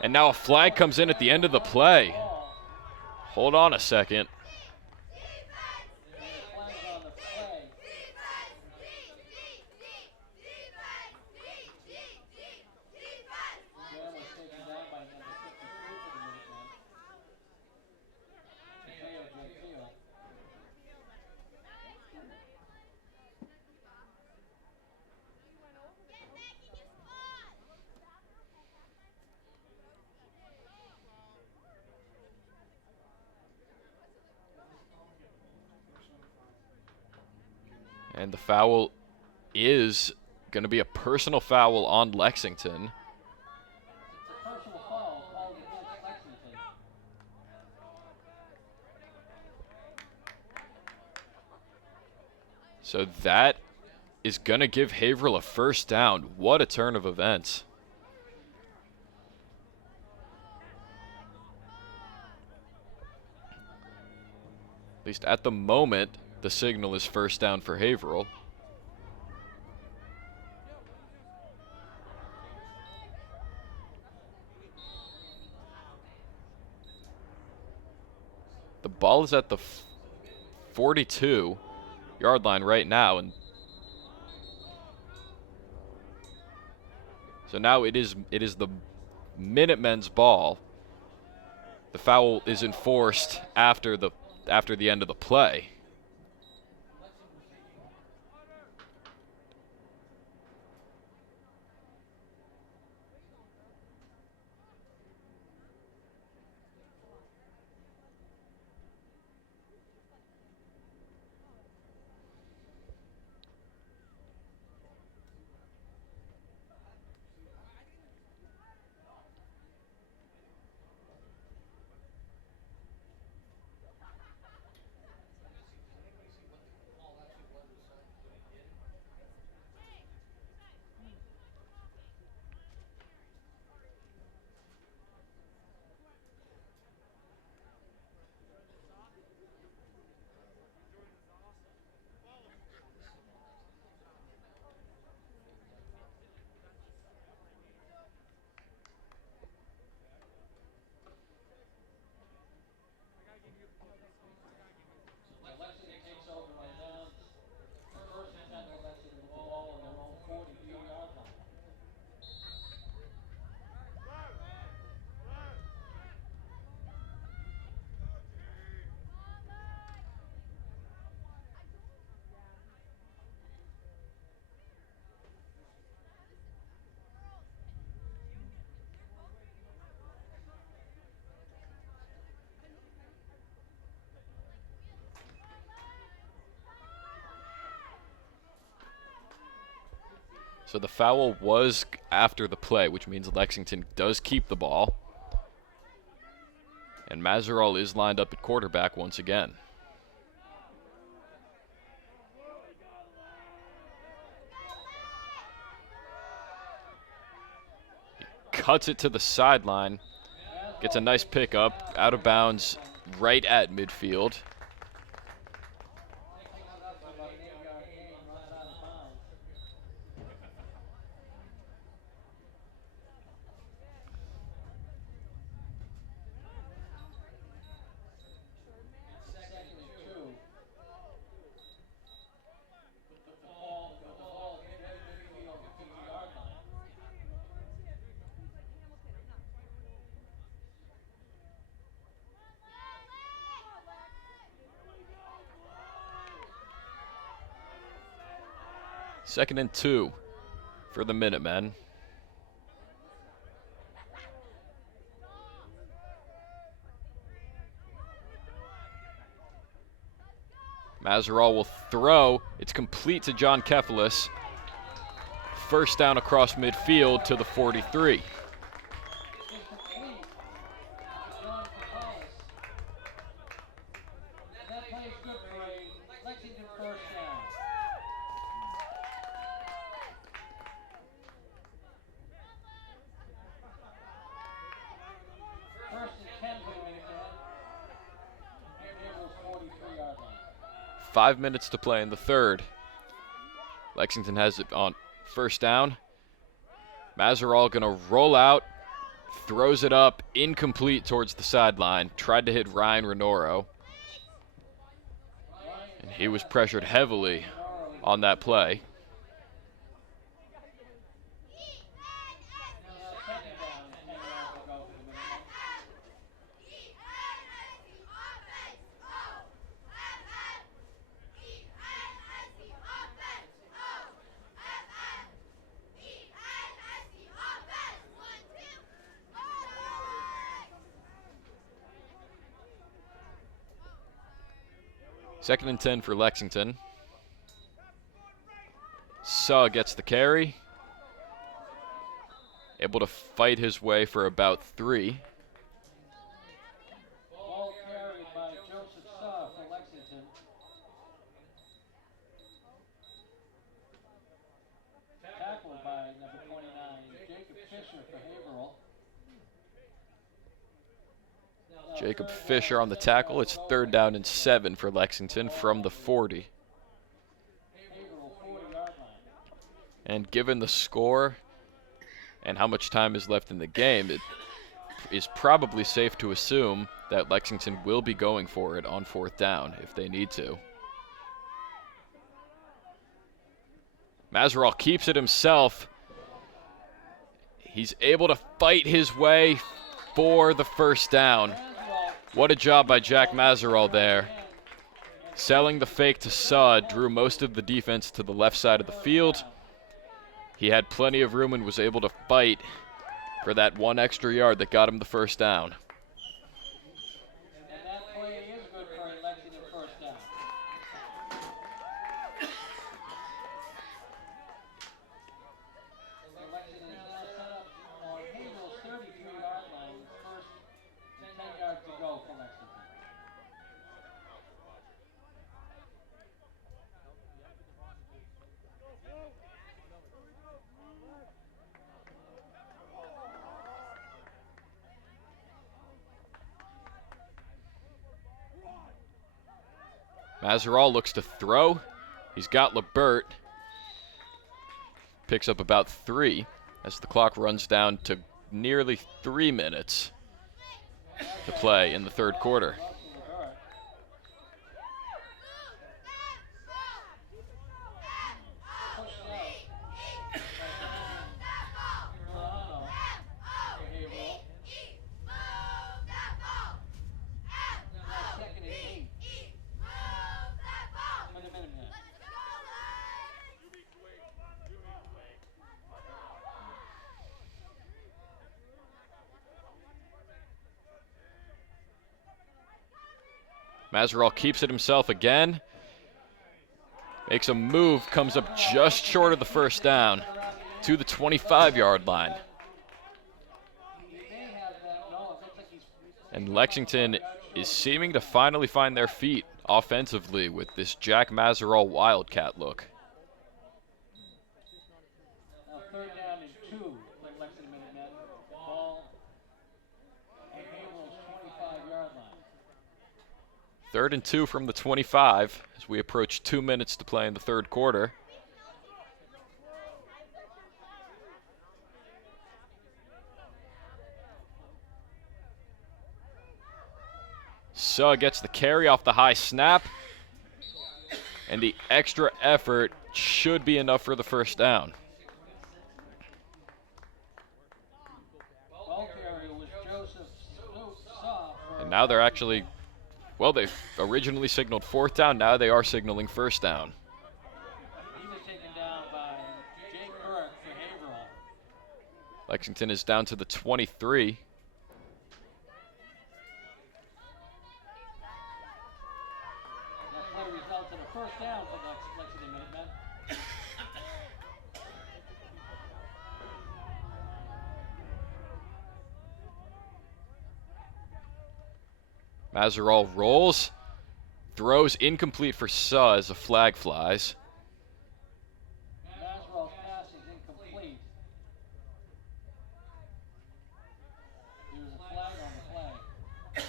And now a flag comes in at the end of the play. Hold on a second. And the foul is going to be a personal foul on Lexington. So that is going to give Haverhill a 1st down. What a turn of events. At least at the moment, the signal is 1st down for Haverhill. The ball is at the 42-yard line right now, and so now it is the Minutemen's ball. The foul is enforced after the end of the play. So the foul was after the play, which means Lexington does keep the ball. And Mazerol is lined up at quarterback once again. He cuts it to the sideline. Gets a nice pickup, out of bounds, right at midfield. 2nd and 2 for the Minutemen. Mazeral will throw. It's complete to John Kefelis. First down across midfield to the 43. That play is good for a Lexington first down. First and 10 for the Minutemen. Haverhill's 43-yard line. 5 minutes to play in the third. Lexington has it on first down. Mazeral gonna roll out, throws it up, incomplete towards the sideline. Tried to hit Ryan Renoro, and he was pressured heavily on that play. Second and 10 for Lexington. Suh gets the carry. Able to fight his way for about 3. Ball carried by Joseph Suh for Lexington. Tackled by number 29, Jacob Fisher for Haverhill. Jacob Fisher on the tackle. It's 3rd down and 7 for Lexington from the 40. Haverhill 40-yard line. And given the score and how much time is left in the game, it is probably safe to assume that Lexington will be going for it on 4th down if they need to. Mazeral keeps it himself. He's able to fight his way for the first down. What a job by Jack Mazeral there. Selling the fake to Suh, drew most of the defense to the left side of the field. He had plenty of room and was able to fight for that 1 extra yard that got him the first down. And that play is good for a Lexington first down. So Lexington is now set up on Haverhill's 33-yard line with first and 10 yards to go for Lexington. Mazeral looks to throw. He's got LeBert. Picks up about 3 as the clock runs down to nearly 3 minutes to play in the third quarter. Mazeral keeps it himself again. Makes a move, comes up just short of the first down to the 25-yard line. And Lexington is seeming to finally find their feet offensively with this Jack Mazeral Wildcat look. Now 3rd down and 2 for Lexington Minutemen. Ball at Haverhill's 25-yard line. 3rd and 2 from the 25 as we approach 2 minutes to play in the third quarter. Suh gets the carry off the high snap, and the extra effort should be enough for the first down. Ball carrier was Joseph Suh for And now they're actually, well, they originally signaled 4th down, now they are signaling first down. he was taken down by Lexington is down to the 23. That play results in a first down for Lexington Minutemen. Mazerall rolls, throws incomplete for Suh as a flag flies. Maswell's pass is incomplete. There's a flag on the play.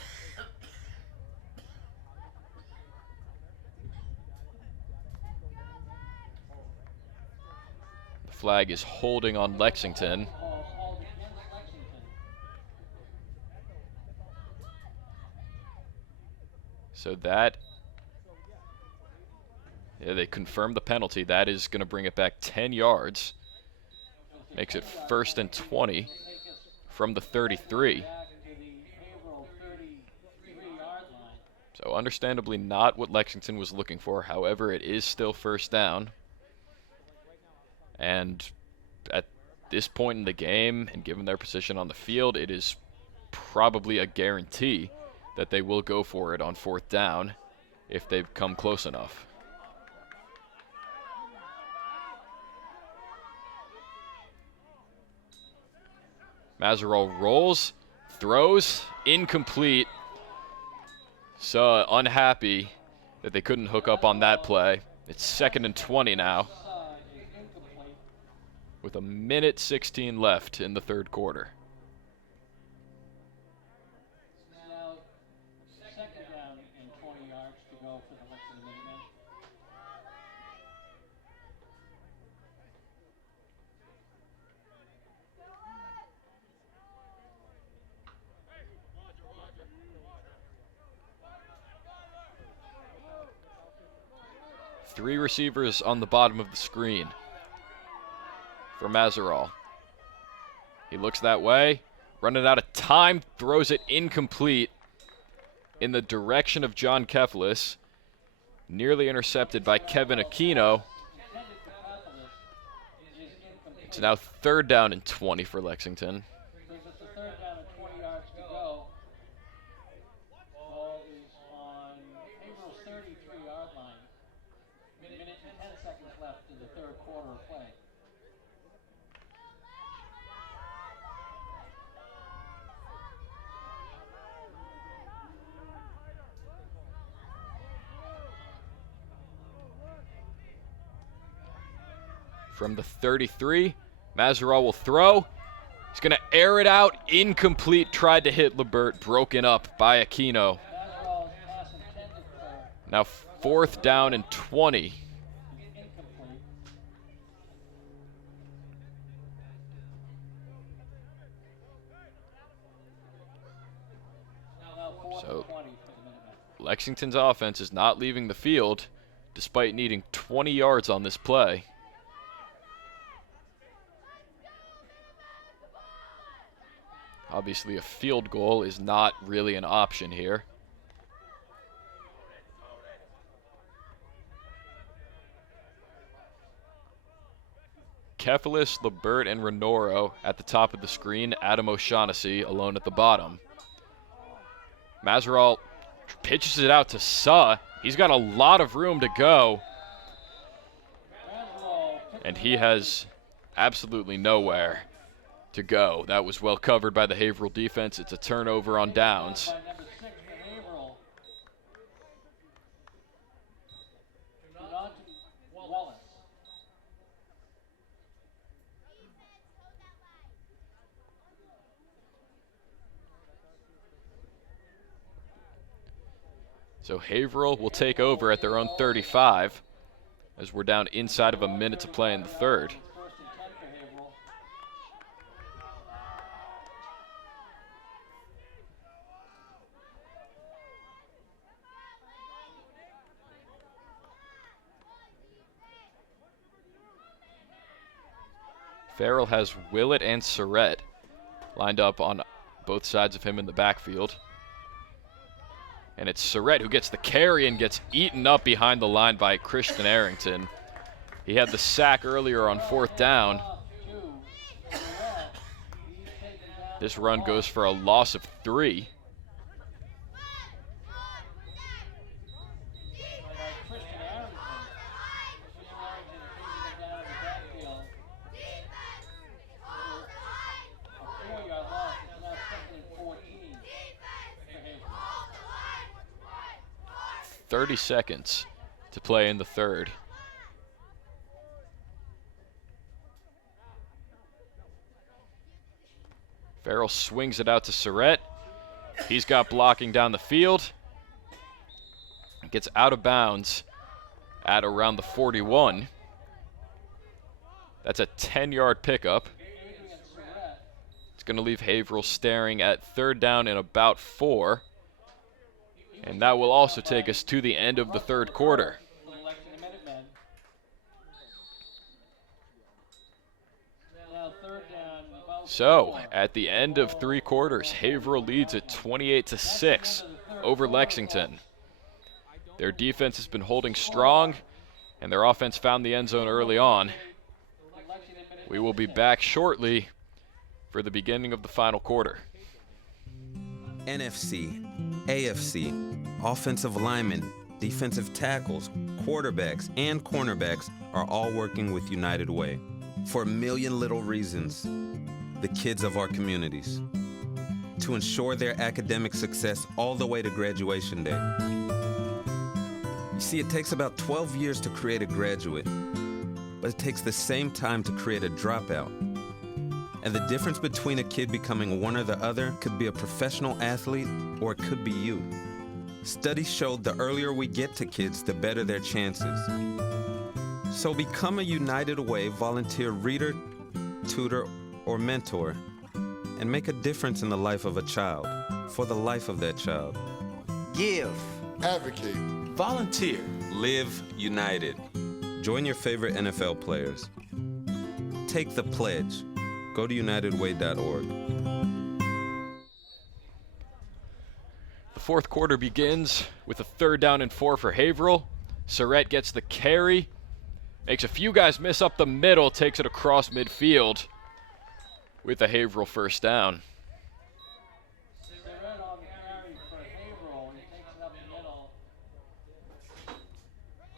The flag is holding on Lexington. Calls called against Lexington. So that, yeah, they confirmed the penalty. That is going to bring it back 10 yards. Makes it 1st and 20 from the 33. Back to the Haverhill 33-yard line. So understandably not what Lexington was looking for. However, it is still first down. And at this point in the game, and given their position on the field, it is probably a guarantee that they will go for it on 4th down if they come close enough. Mazerall rolls, throws, incomplete. So unhappy that they couldn't hook up on that play. It's 2nd and 20 now, Is incomplete. with 1:16 left in the 3rd quarter. Now, second down and 20 yards to go for the Lexington Minutemen. Three receivers on the bottom of the screen for Mazerall. He looks that way, running out of time, throws it incomplete in the direction of John Kefelis. Nearly intercepted by Kevin Aquino. Intended for Catholic is incomplete. It's now 3rd down and 20 for Lexington. Brings us to third down and 20 yards to go. Ball is on Haverhill's 33-yard line. Minute and 10 seconds left in the 3rd quarter of play. From the 33, Mazerall will throw. He's going to air it out, incomplete, tried to hit Lebert, broken up by Aquino. Maswell's pass intended for Now 4th down and 20. incomplete. Now 4th So- and 20 for the Minutemen. Lexington's offense is not leaving the field despite needing 20 yards on this play. Obviously, a field goal is not really an option here. Kefelis, Lebert, and Renoro at the top of the screen. Adam O'Shaughnessy alone at the bottom. Mazerall pitches it out to Suh. He's got a lot of room to go, Maswell and he has absolutely nowhere to go. That was well covered by the Haverhill defense. It's a turnover on downs. by number 6 for Haverhill. On to Wallace. So Haverhill will take over at their own 35 as we're down inside of a minute to play in the 3rd. 1st and 10 for Haverhill. Farrell has Willett and Surrett lined up on both sides of him in the backfield. And it's Surrett who gets the carry and gets eaten up behind the line by Christian Arrington. He had the sack earlier on 4th down. Off to Surrett. This run goes for a loss of 3. "30 seconds to play in the third." Farrell swings it out to Surratt. He's got blocking down the field. Gets out of bounds at around the 41. That's a 10-yard pickup. It's going to leave Haverhill staring at third down and about 4. And that will also take us to the end of the third quarter. So, at the end of 3 quarters, Haverhill leads at 28-6 over Lexington. Their defense has been holding strong, and their offense found the end zone early on. We will be back shortly for the beginning of the final quarter. NFC, AFC, offensive linemen, defensive tackles, quarterbacks, and cornerbacks are all working with United Way for a million little reasons. The kids of our communities, to ensure their academic success all the way to graduation day. You see, it takes about 12 years to create a graduate, but it takes the same time to create a dropout. And the difference between a kid becoming one or the other could be a professional athlete, or it could be you. Studies showed the earlier we get to kids, the better their chances. So become a United Way volunteer reader, tutor, or mentor, and make a difference in the life of a child, for the life of that child. Give. Advocate. Volunteer. Live United. Join your favorite NFL players. Take the pledge. Go to unitedway.org. The fourth quarter begins with a 3rd down and 4 for Haverhill. Surratt gets the carry, makes a few guys miss up the middle, takes it across midfield with a Haverhill first down.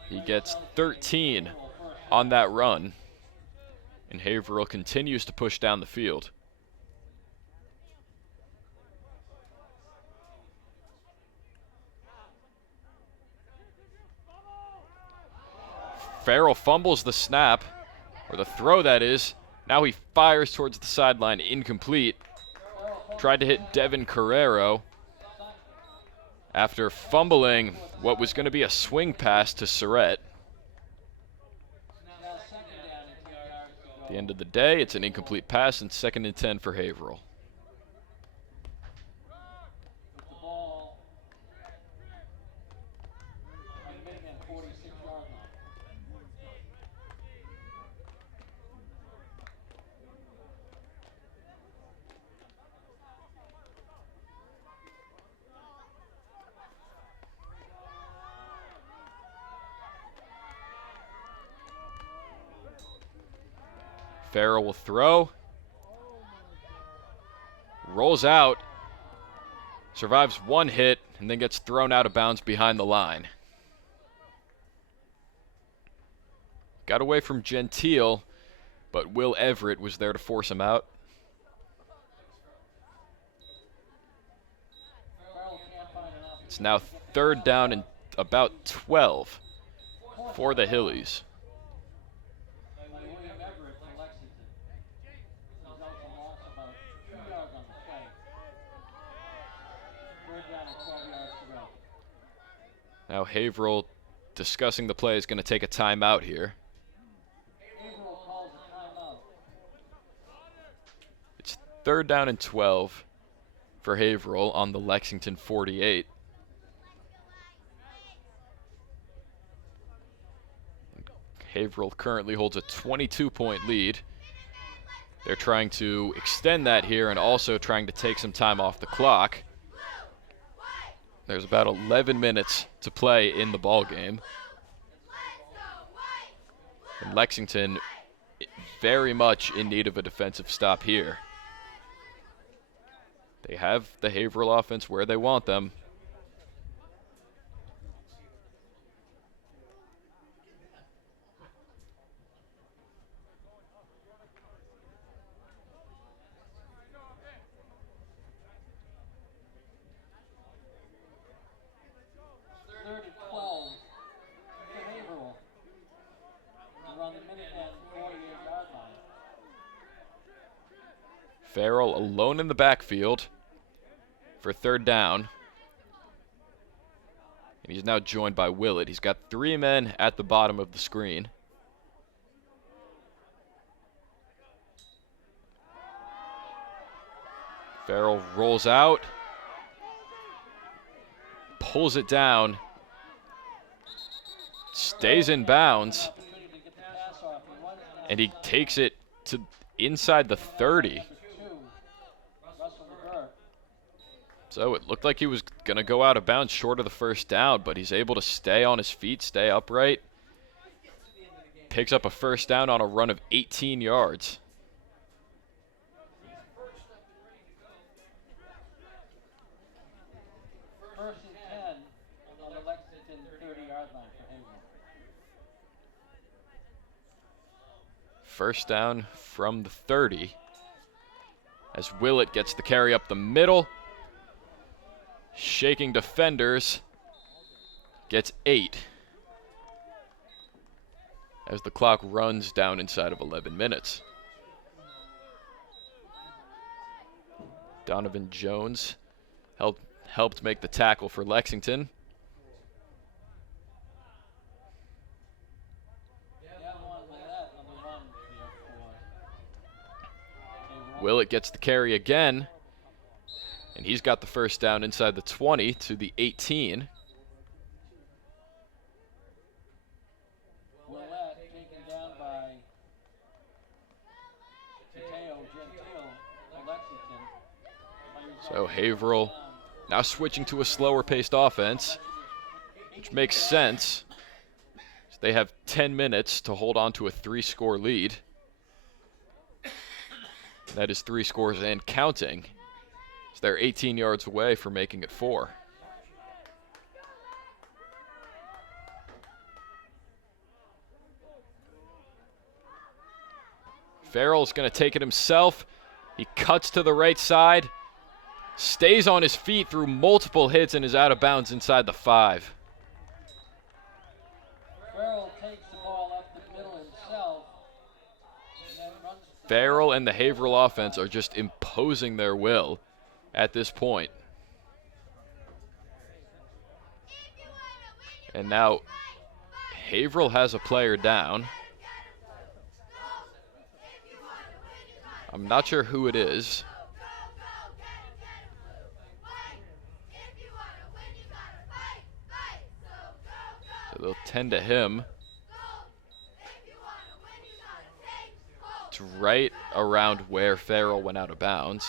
He gets 13 on that run, and Haverhill continues to push down the field. Farrell fumbles the snap, or the throw that is. Now he fires towards the sideline, incomplete. Tried to hit Devin Carrero after fumbling what was going to be a swing pass to Surratt. At the end of the day, it's an incomplete pass and 2nd and 10 for Haverhill. Farrell will throw. Rolls out. Survives one hit and then gets thrown out of bounds behind the line. Got away from Gentile, but Will Everett was there to force him out. It's now 3rd down and about 12 for the Hillies. Now Haverhill, discussing the play, is going to take a timeout here. It's 3rd down and 12 for Haverhill on the Lexington 48. Haverhill currently holds a 22-point lead. They're trying to extend that here and also trying to take some time off the clock. There's about 11 minutes to play in the ball game. And Lexington very much in need of a defensive stop here. They have the Haverhill offense where they want them. Third and 12 for Haverhill. They're on the Minutemen 48-yard line. Farrell alone in the backfield for third down. And he's now joined by Willett. He's got 3 men at the bottom of the screen. Farrell rolls out, pulls it down, stays in bounds, and he takes it to inside the 30. So it looked like he was going to go out of bounds short of the first down, but he's able to stay on his feet, stay upright. Picks up a first down on a run of 18 yards. First and 10 on the Lexington 30-yard line for Haverhill. First down from the 30 as Willett gets the carry up the middle. Shaking defenders, gets 8 as the clock runs down inside of 11 minutes. Donovan Jones helped make the tackle for Lexington. Willett gets the carry again, and he's got the first down inside the 20 to the 18. Willett taken down by Lexington. So Haverhill now switching to a slower paced offense, which makes sense. So they have 10 minutes to hold on to a 3-score lead. That is 3 scores and counting. So they're 18 yards away from making it 4. Farrell's going to take it himself. He cuts to the right side, stays on his feet through multiple hits, and is out of bounds inside the 5. Farrell takes the ball up the middle himself. And then runs Farrell and the Haverhill offense are just imposing their will at this point. And now Haverhill has a player down. I'm not sure who it is. So they'll tend to him. It's right around where Farrell went out of bounds.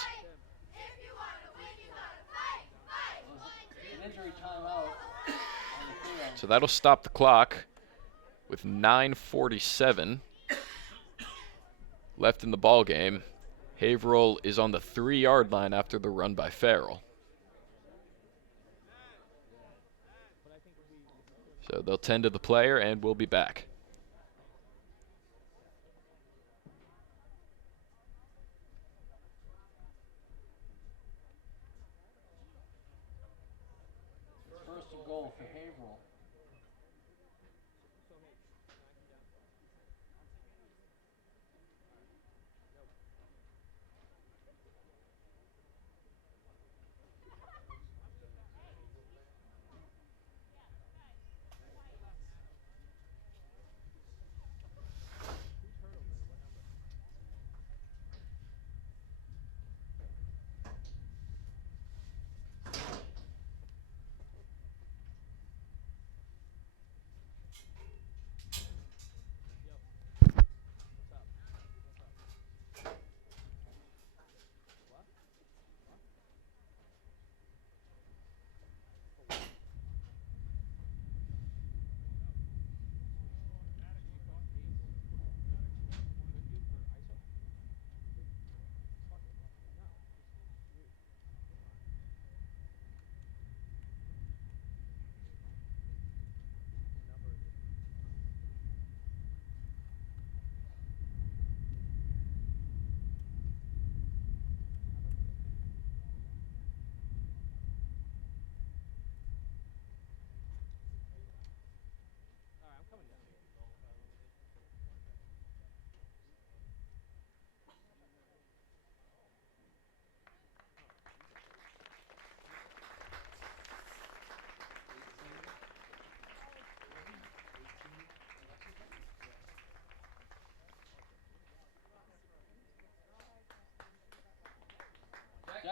an injury timeout on the field. So that'll stop the clock with 9:47 left in the ball game. Haverhill is on the 3-yard line after the run by Farrell. So they'll tend to the player, and we'll be back. First and goal for Haverhill.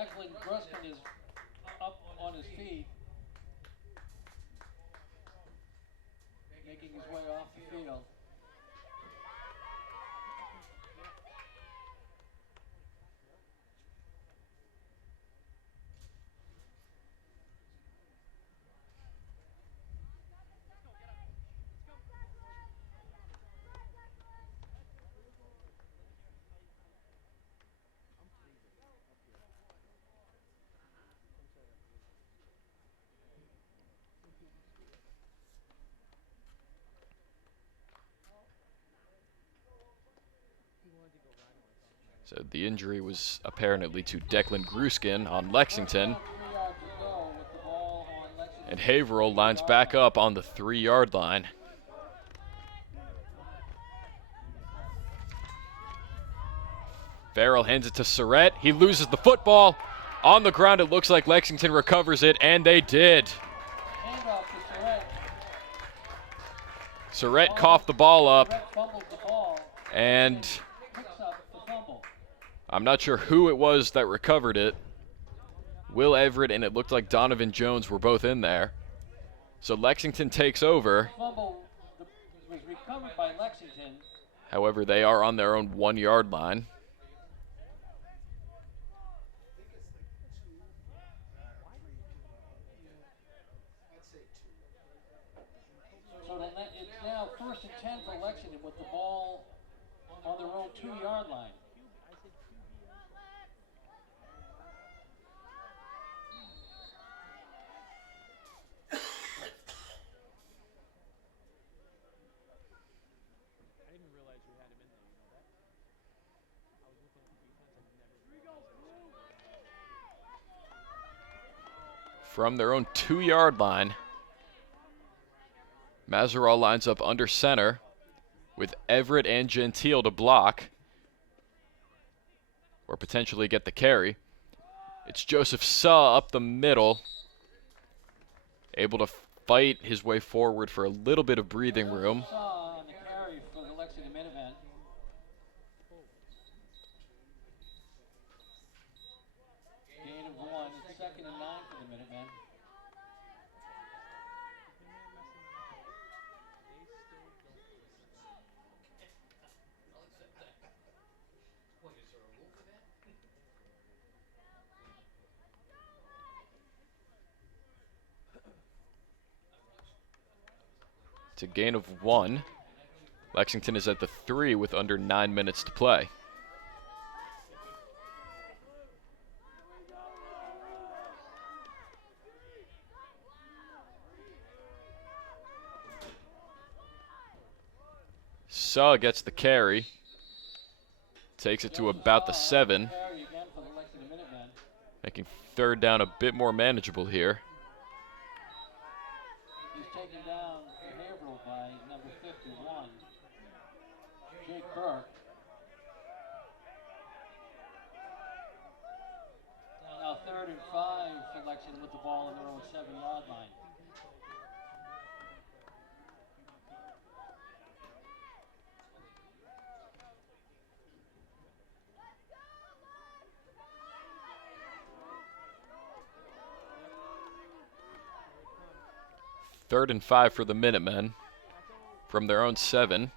Declan Gruskin is up on his feet, making his way off the field. So the injury was apparently to Declan Gruskin on Lexington. 3 yards to go with the ball on Lexington. And Haverhill lines back up on the 3-yard line. Farrell hands it to Surratt. He loses the football. On the ground, it looks like Lexington recovers it, and they did. Handoff to Surratt. Surratt coughed the ball up, Surratt fumbled the ball. and Picks up the fumble. I'm not sure who it was that recovered it. Will Everett and it looked like Donovan Jones were both in there. So Lexington takes over. Fumble was recovered by Lexington. However, they are on their own 1-yard line. So then it's now 1st and 10 for Lexington with the ball on their own 2-yard line. I didn't realize we had him in there, you know that? I was looking at the defense and never. From their own 2-yard line, Mazeral lines up under center with Everett and Gentile to block or potentially get the carry. It's Joseph Suh up the middle, able to fight his way forward for a little bit of breathing room. Saw on the carry for the Lexington Minutemen. Gain of 1, it's 2nd and 9 for the Minutemen. It's a gain of 1. Lexington is at the 3 with under 9 minutes to play. Suh gets the carry. Takes it to about the 7. Carry again for the Lexington Minutemen. Making 3rd down a bit more manageable here. He's taken down for Haverhill by number 51, Jake Burke. Now 3rd and 5 for Lexington with the ball on their own 7-yard line. Third and 5 for the Minutemen from their own 7.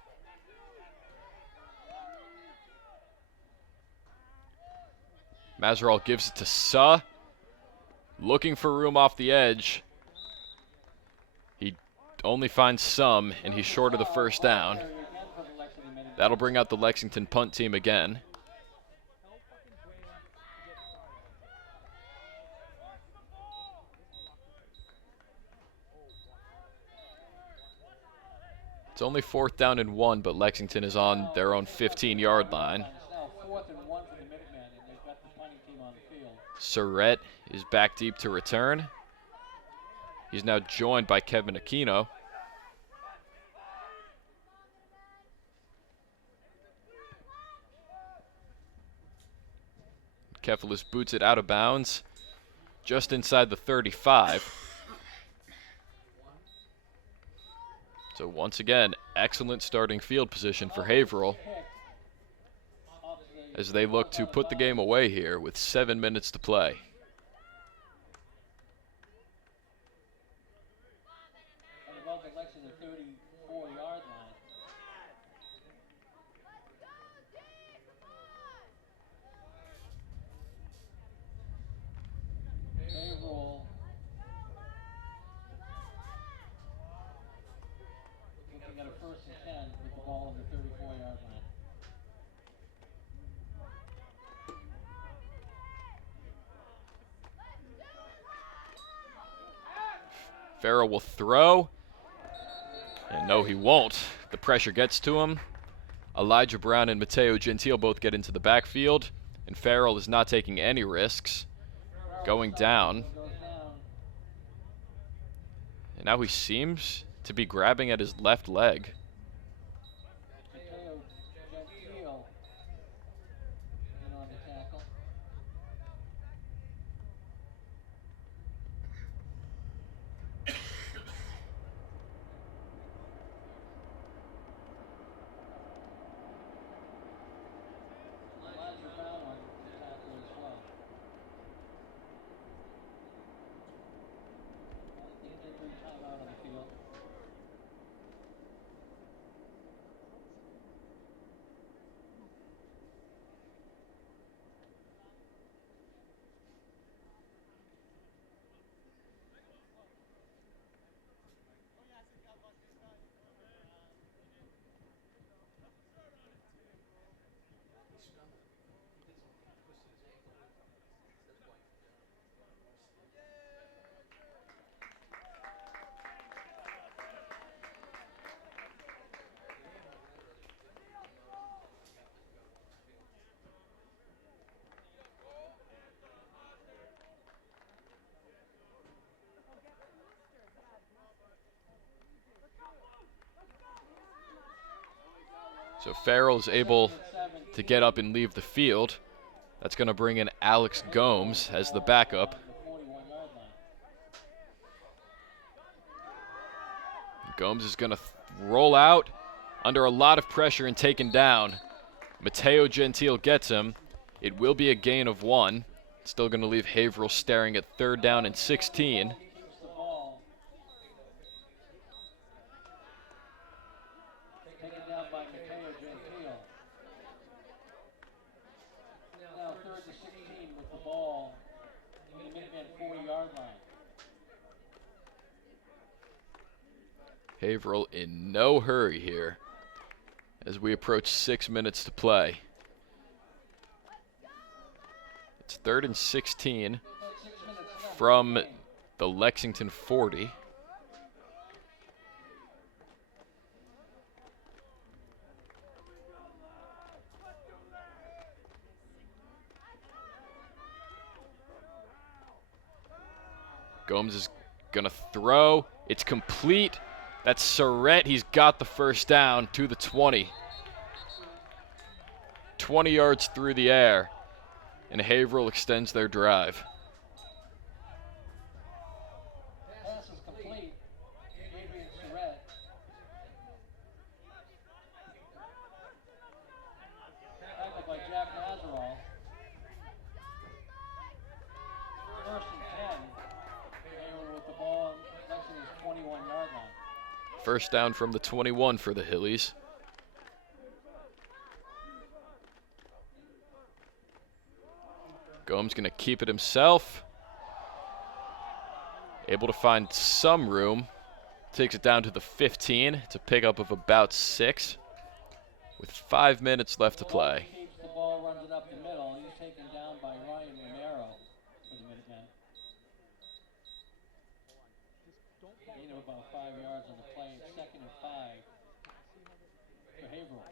Mazeral gives it to Suh, looking for room off the edge. He only finds some, and he's short of the 1st down. Carry again for the Lexington Minutemen. That'll bring out the Lexington punt team again. It's only 4th down and 1, but Lexington is on their own 15-yard line. It's now 4th and 1 for the Minutemen, and they've got the punting team on the field. Surratt is back deep to return. He's now joined by Kevin Aquino. Kefelis boots it out of bounds, just inside the 35. So once again, excellent starting field position for Haverhill as they look to put the game away here with 7 minutes to play. Above the Lexington 34-yard line. Haverhill looking at a 1st and 10 with the ball on the 34-yard line. Farrell will throw. And no, he won't. The pressure gets to him. Elijah Brown and Mateo Gentile both get into the backfield. And Farrell is not taking any risks. Going down. And now he seems to be grabbing at his left leg. Mateo Gentile in on the tackle. Elijah Brown on the tackle as well. Injury timeout on the field. So Farrell is able to get up and leave the field. That's going to bring in Alex Gomes as the backup. Gomes is going to roll out under a lot of pressure and taken down. Mateo Gentile gets him. It will be a gain of 1. Still going to leave Haverhill staring at 3rd down and 16. Taken down by Mateo Gentile. Now 3rd and 16 with the ball in the Minutemen 40-yard line. Haverhill in no hurry here as we approach 6 minutes to play. It's 3rd and 16 from the Lexington 40. Gomes is going to throw. It's complete. That's Surrett. He's got the 1st down to the 20. 20 yards through the air. And Haverhill extends their drive. Pass is complete. Adrian Surrett. Tackled by Jack Nazarol. 1st and 10. Haverhill with the ball on Lexington's 21-yard line. 1st down from the 21 for the Hillies. Gomes going to keep it himself. Able to find some room. Takes it down to the 15. It's a pickup of about 6 with 5 minutes left to play. Keeps the ball, runs it up the middle. He's taken down by Ryan Monero for the Minutemen. Gain of about 5 yards on the play. It's 2nd and 5 for Haverhill.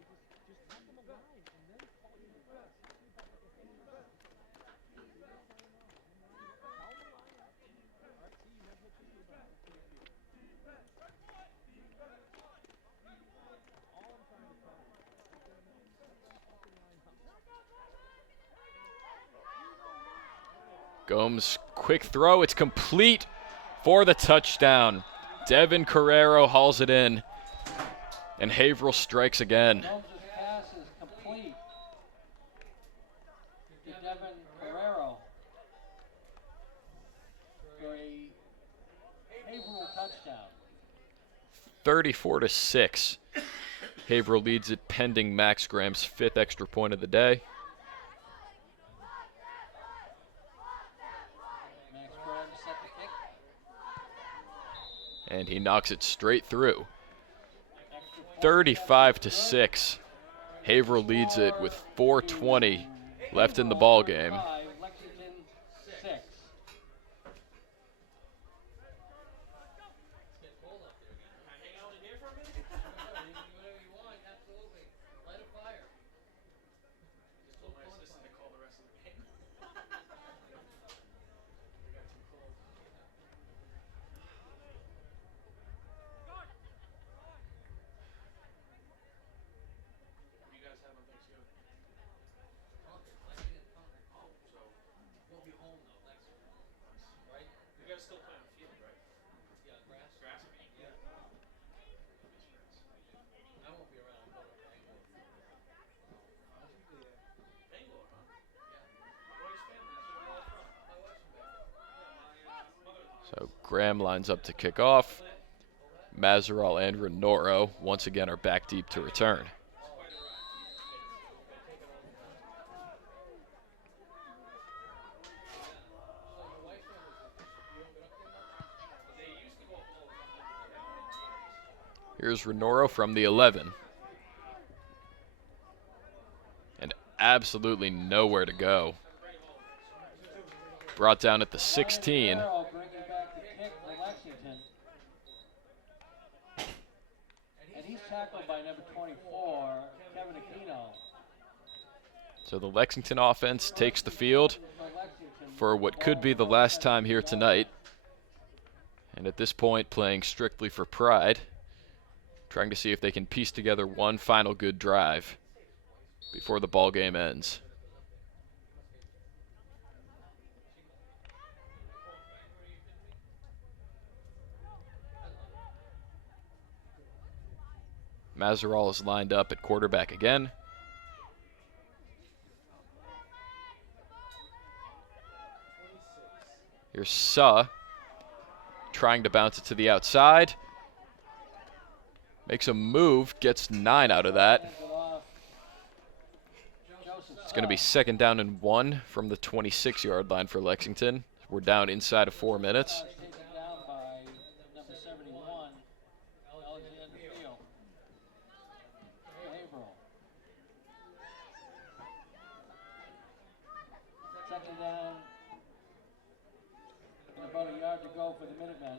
Gomes, quick throw. It's complete for the touchdown. Devin Carrero hauls it in. And Haverhill strikes again. Gomes' pass is complete. 34-6. Haverhill leads it pending Max Graham's 5th extra point of the day. Max Graham set the kick. And he knocks it straight through. 35-6. Haverhill leads it with 4:20 left in the ball game. Lexington 6. So Graham lines up to kick off. Mazerall and Renoro once again are back deep to return. Here's Renoro from the 11. And absolutely nowhere to go. Brought down at the 16. Bringing back the kick for Lexington. And he's tackled by number 24, Kevin Aquino. So the Lexington offense takes the field for what could be the last time here tonight. And at this point, playing strictly for pride, trying to see if they can piece together one final good drive before the ball game ends. Mazerall is lined up at quarterback again. Here's Suh trying to bounce it to the outside. Makes a move, gets 9 out of that. It's going to be 2nd down and 1 from the 26-yard line for Lexington. We're down inside of 4 minutes. Second down, and about a yard to go for the Minutemen.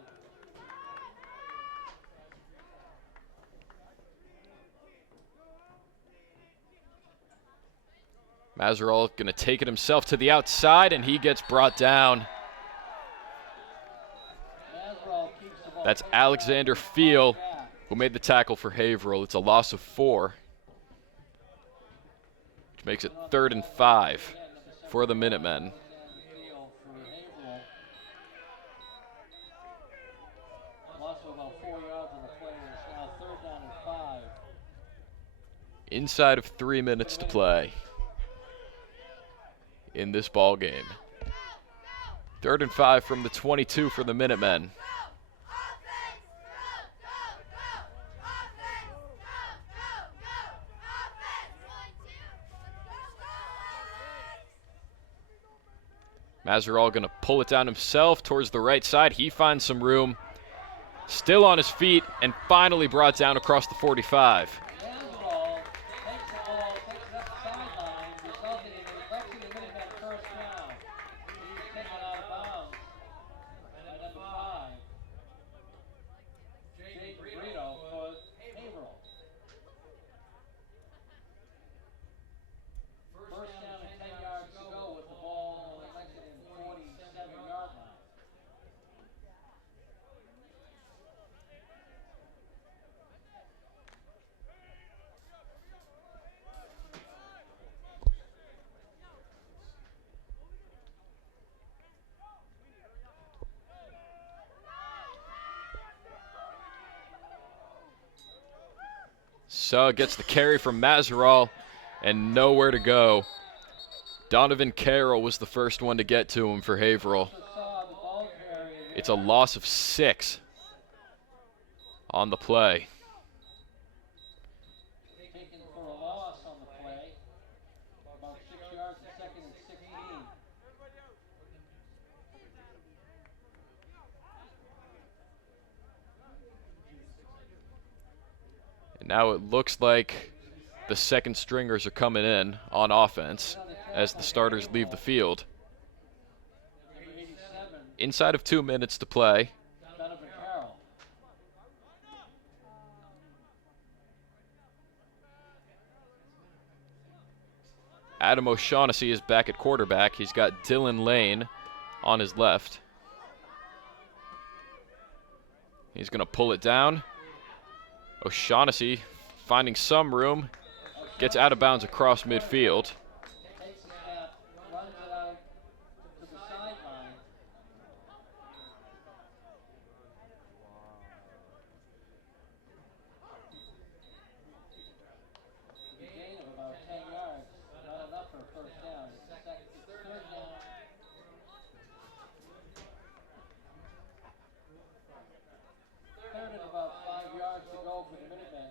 Mazerall going to take it himself to the outside, and he gets brought down. That's Alexander Feel who made the tackle for Haverhill. It's a loss of 4, which makes it 3rd and 5 for the Minutemen. Inside of 3 minutes to play in this ball game. 3rd and 5 from the 22 for the Minutemen. Mazerall going to pull it down himself towards the right side. He finds some room. Still on his feet and finally brought down across the 45. Suh gets the carry from Mazerall and nowhere to go. Donovan Carroll was the first one to get to him for Haverhill. It's a loss of 6. on the play. Taken for a loss on the play. About 6 yards, second and 16. And now it looks like the second stringers are coming in on offense as the starters leave the field. Inside of 2 minutes to play. Adam O'Shaughnessy is back at quarterback. He's got Dylan Lane on his left. He's going to pull it down. O'Shaughnessy finding some room, gets out of bounds across midfield.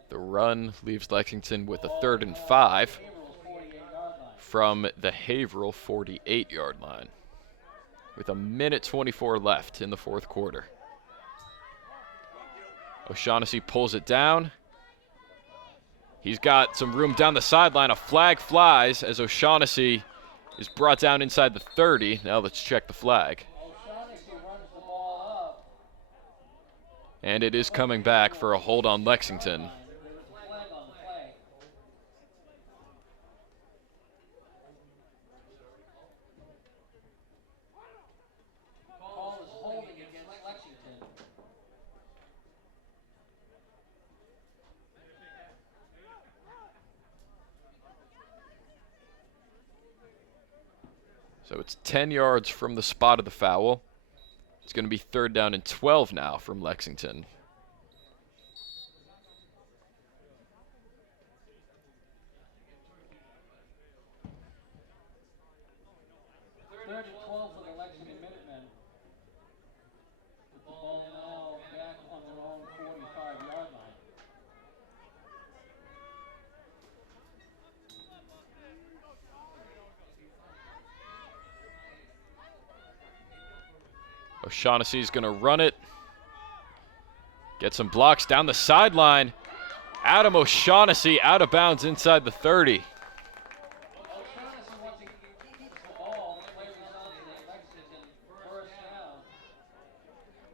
The run leaves Lexington with a 3rd and 5 from the Haverhill 48-yard line with 1:24 left in the 4th quarter. O'Shaughnessy pulls it down. He's got some room down the sideline. A flag flies as O'Shaughnessy is brought down inside the 30. Now let's check the flag. And it is coming back for a hold on Lexington. So it's 10 yards from the spot of the foul. It's going to be 3rd down and 12 now from Lexington. Third and 12 for the Lexington Minutemen. With the ball now back on their own 45-yard line. O'Shaughnessy's going to run it. Get some blocks down the sideline. Adam O'Shaughnessy out of bounds inside the 30.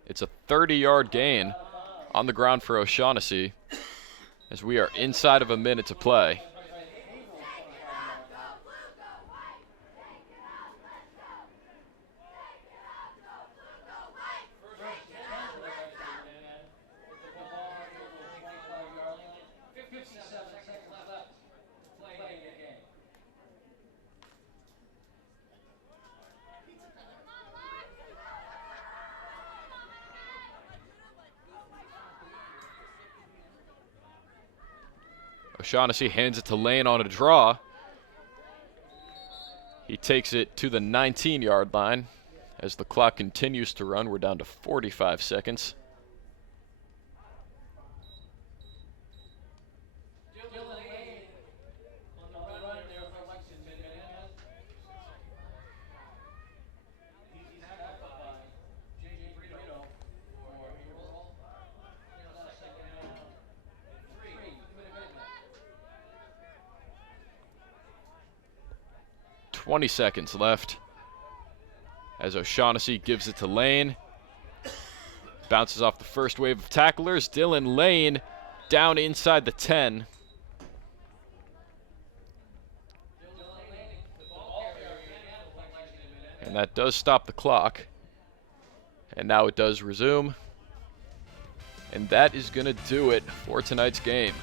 It's a 30-yard gain on the ground for O'Shaughnessy as we are inside of a minute to play. O'Shaughnessy hands it to Lane on a draw. He takes it to the 19-yard line. As the clock continues to run, we're down to 45 seconds. .20 seconds left as O'Shaughnessy gives it to Lane. Bounces off the first wave of tacklers. Dylan Lane down inside the 10. And that does stop the clock. And now it does resume. And that is going to do it for tonight's game.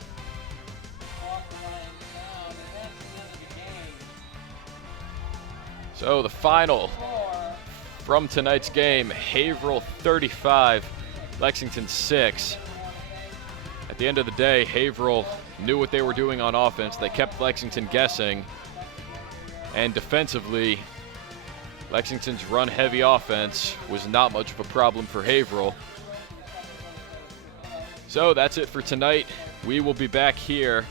So the final from tonight's game, Haverhill 35, Lexington 6. At the end of the day, Haverhill knew what they were doing on offense. They kept Lexington guessing. And defensively, Lexington's run-heavy offense was not much of a problem for Haverhill. So that's it for tonight. We will be back here.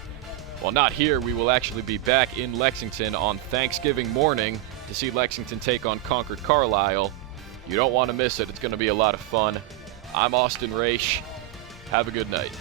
Well, not here. We will actually be back in Lexington on Thanksgiving morning to see Lexington take on Concord Carlisle. You don't want to miss it. It's going to be a lot of fun. I'm Austin Raish. Have a good night.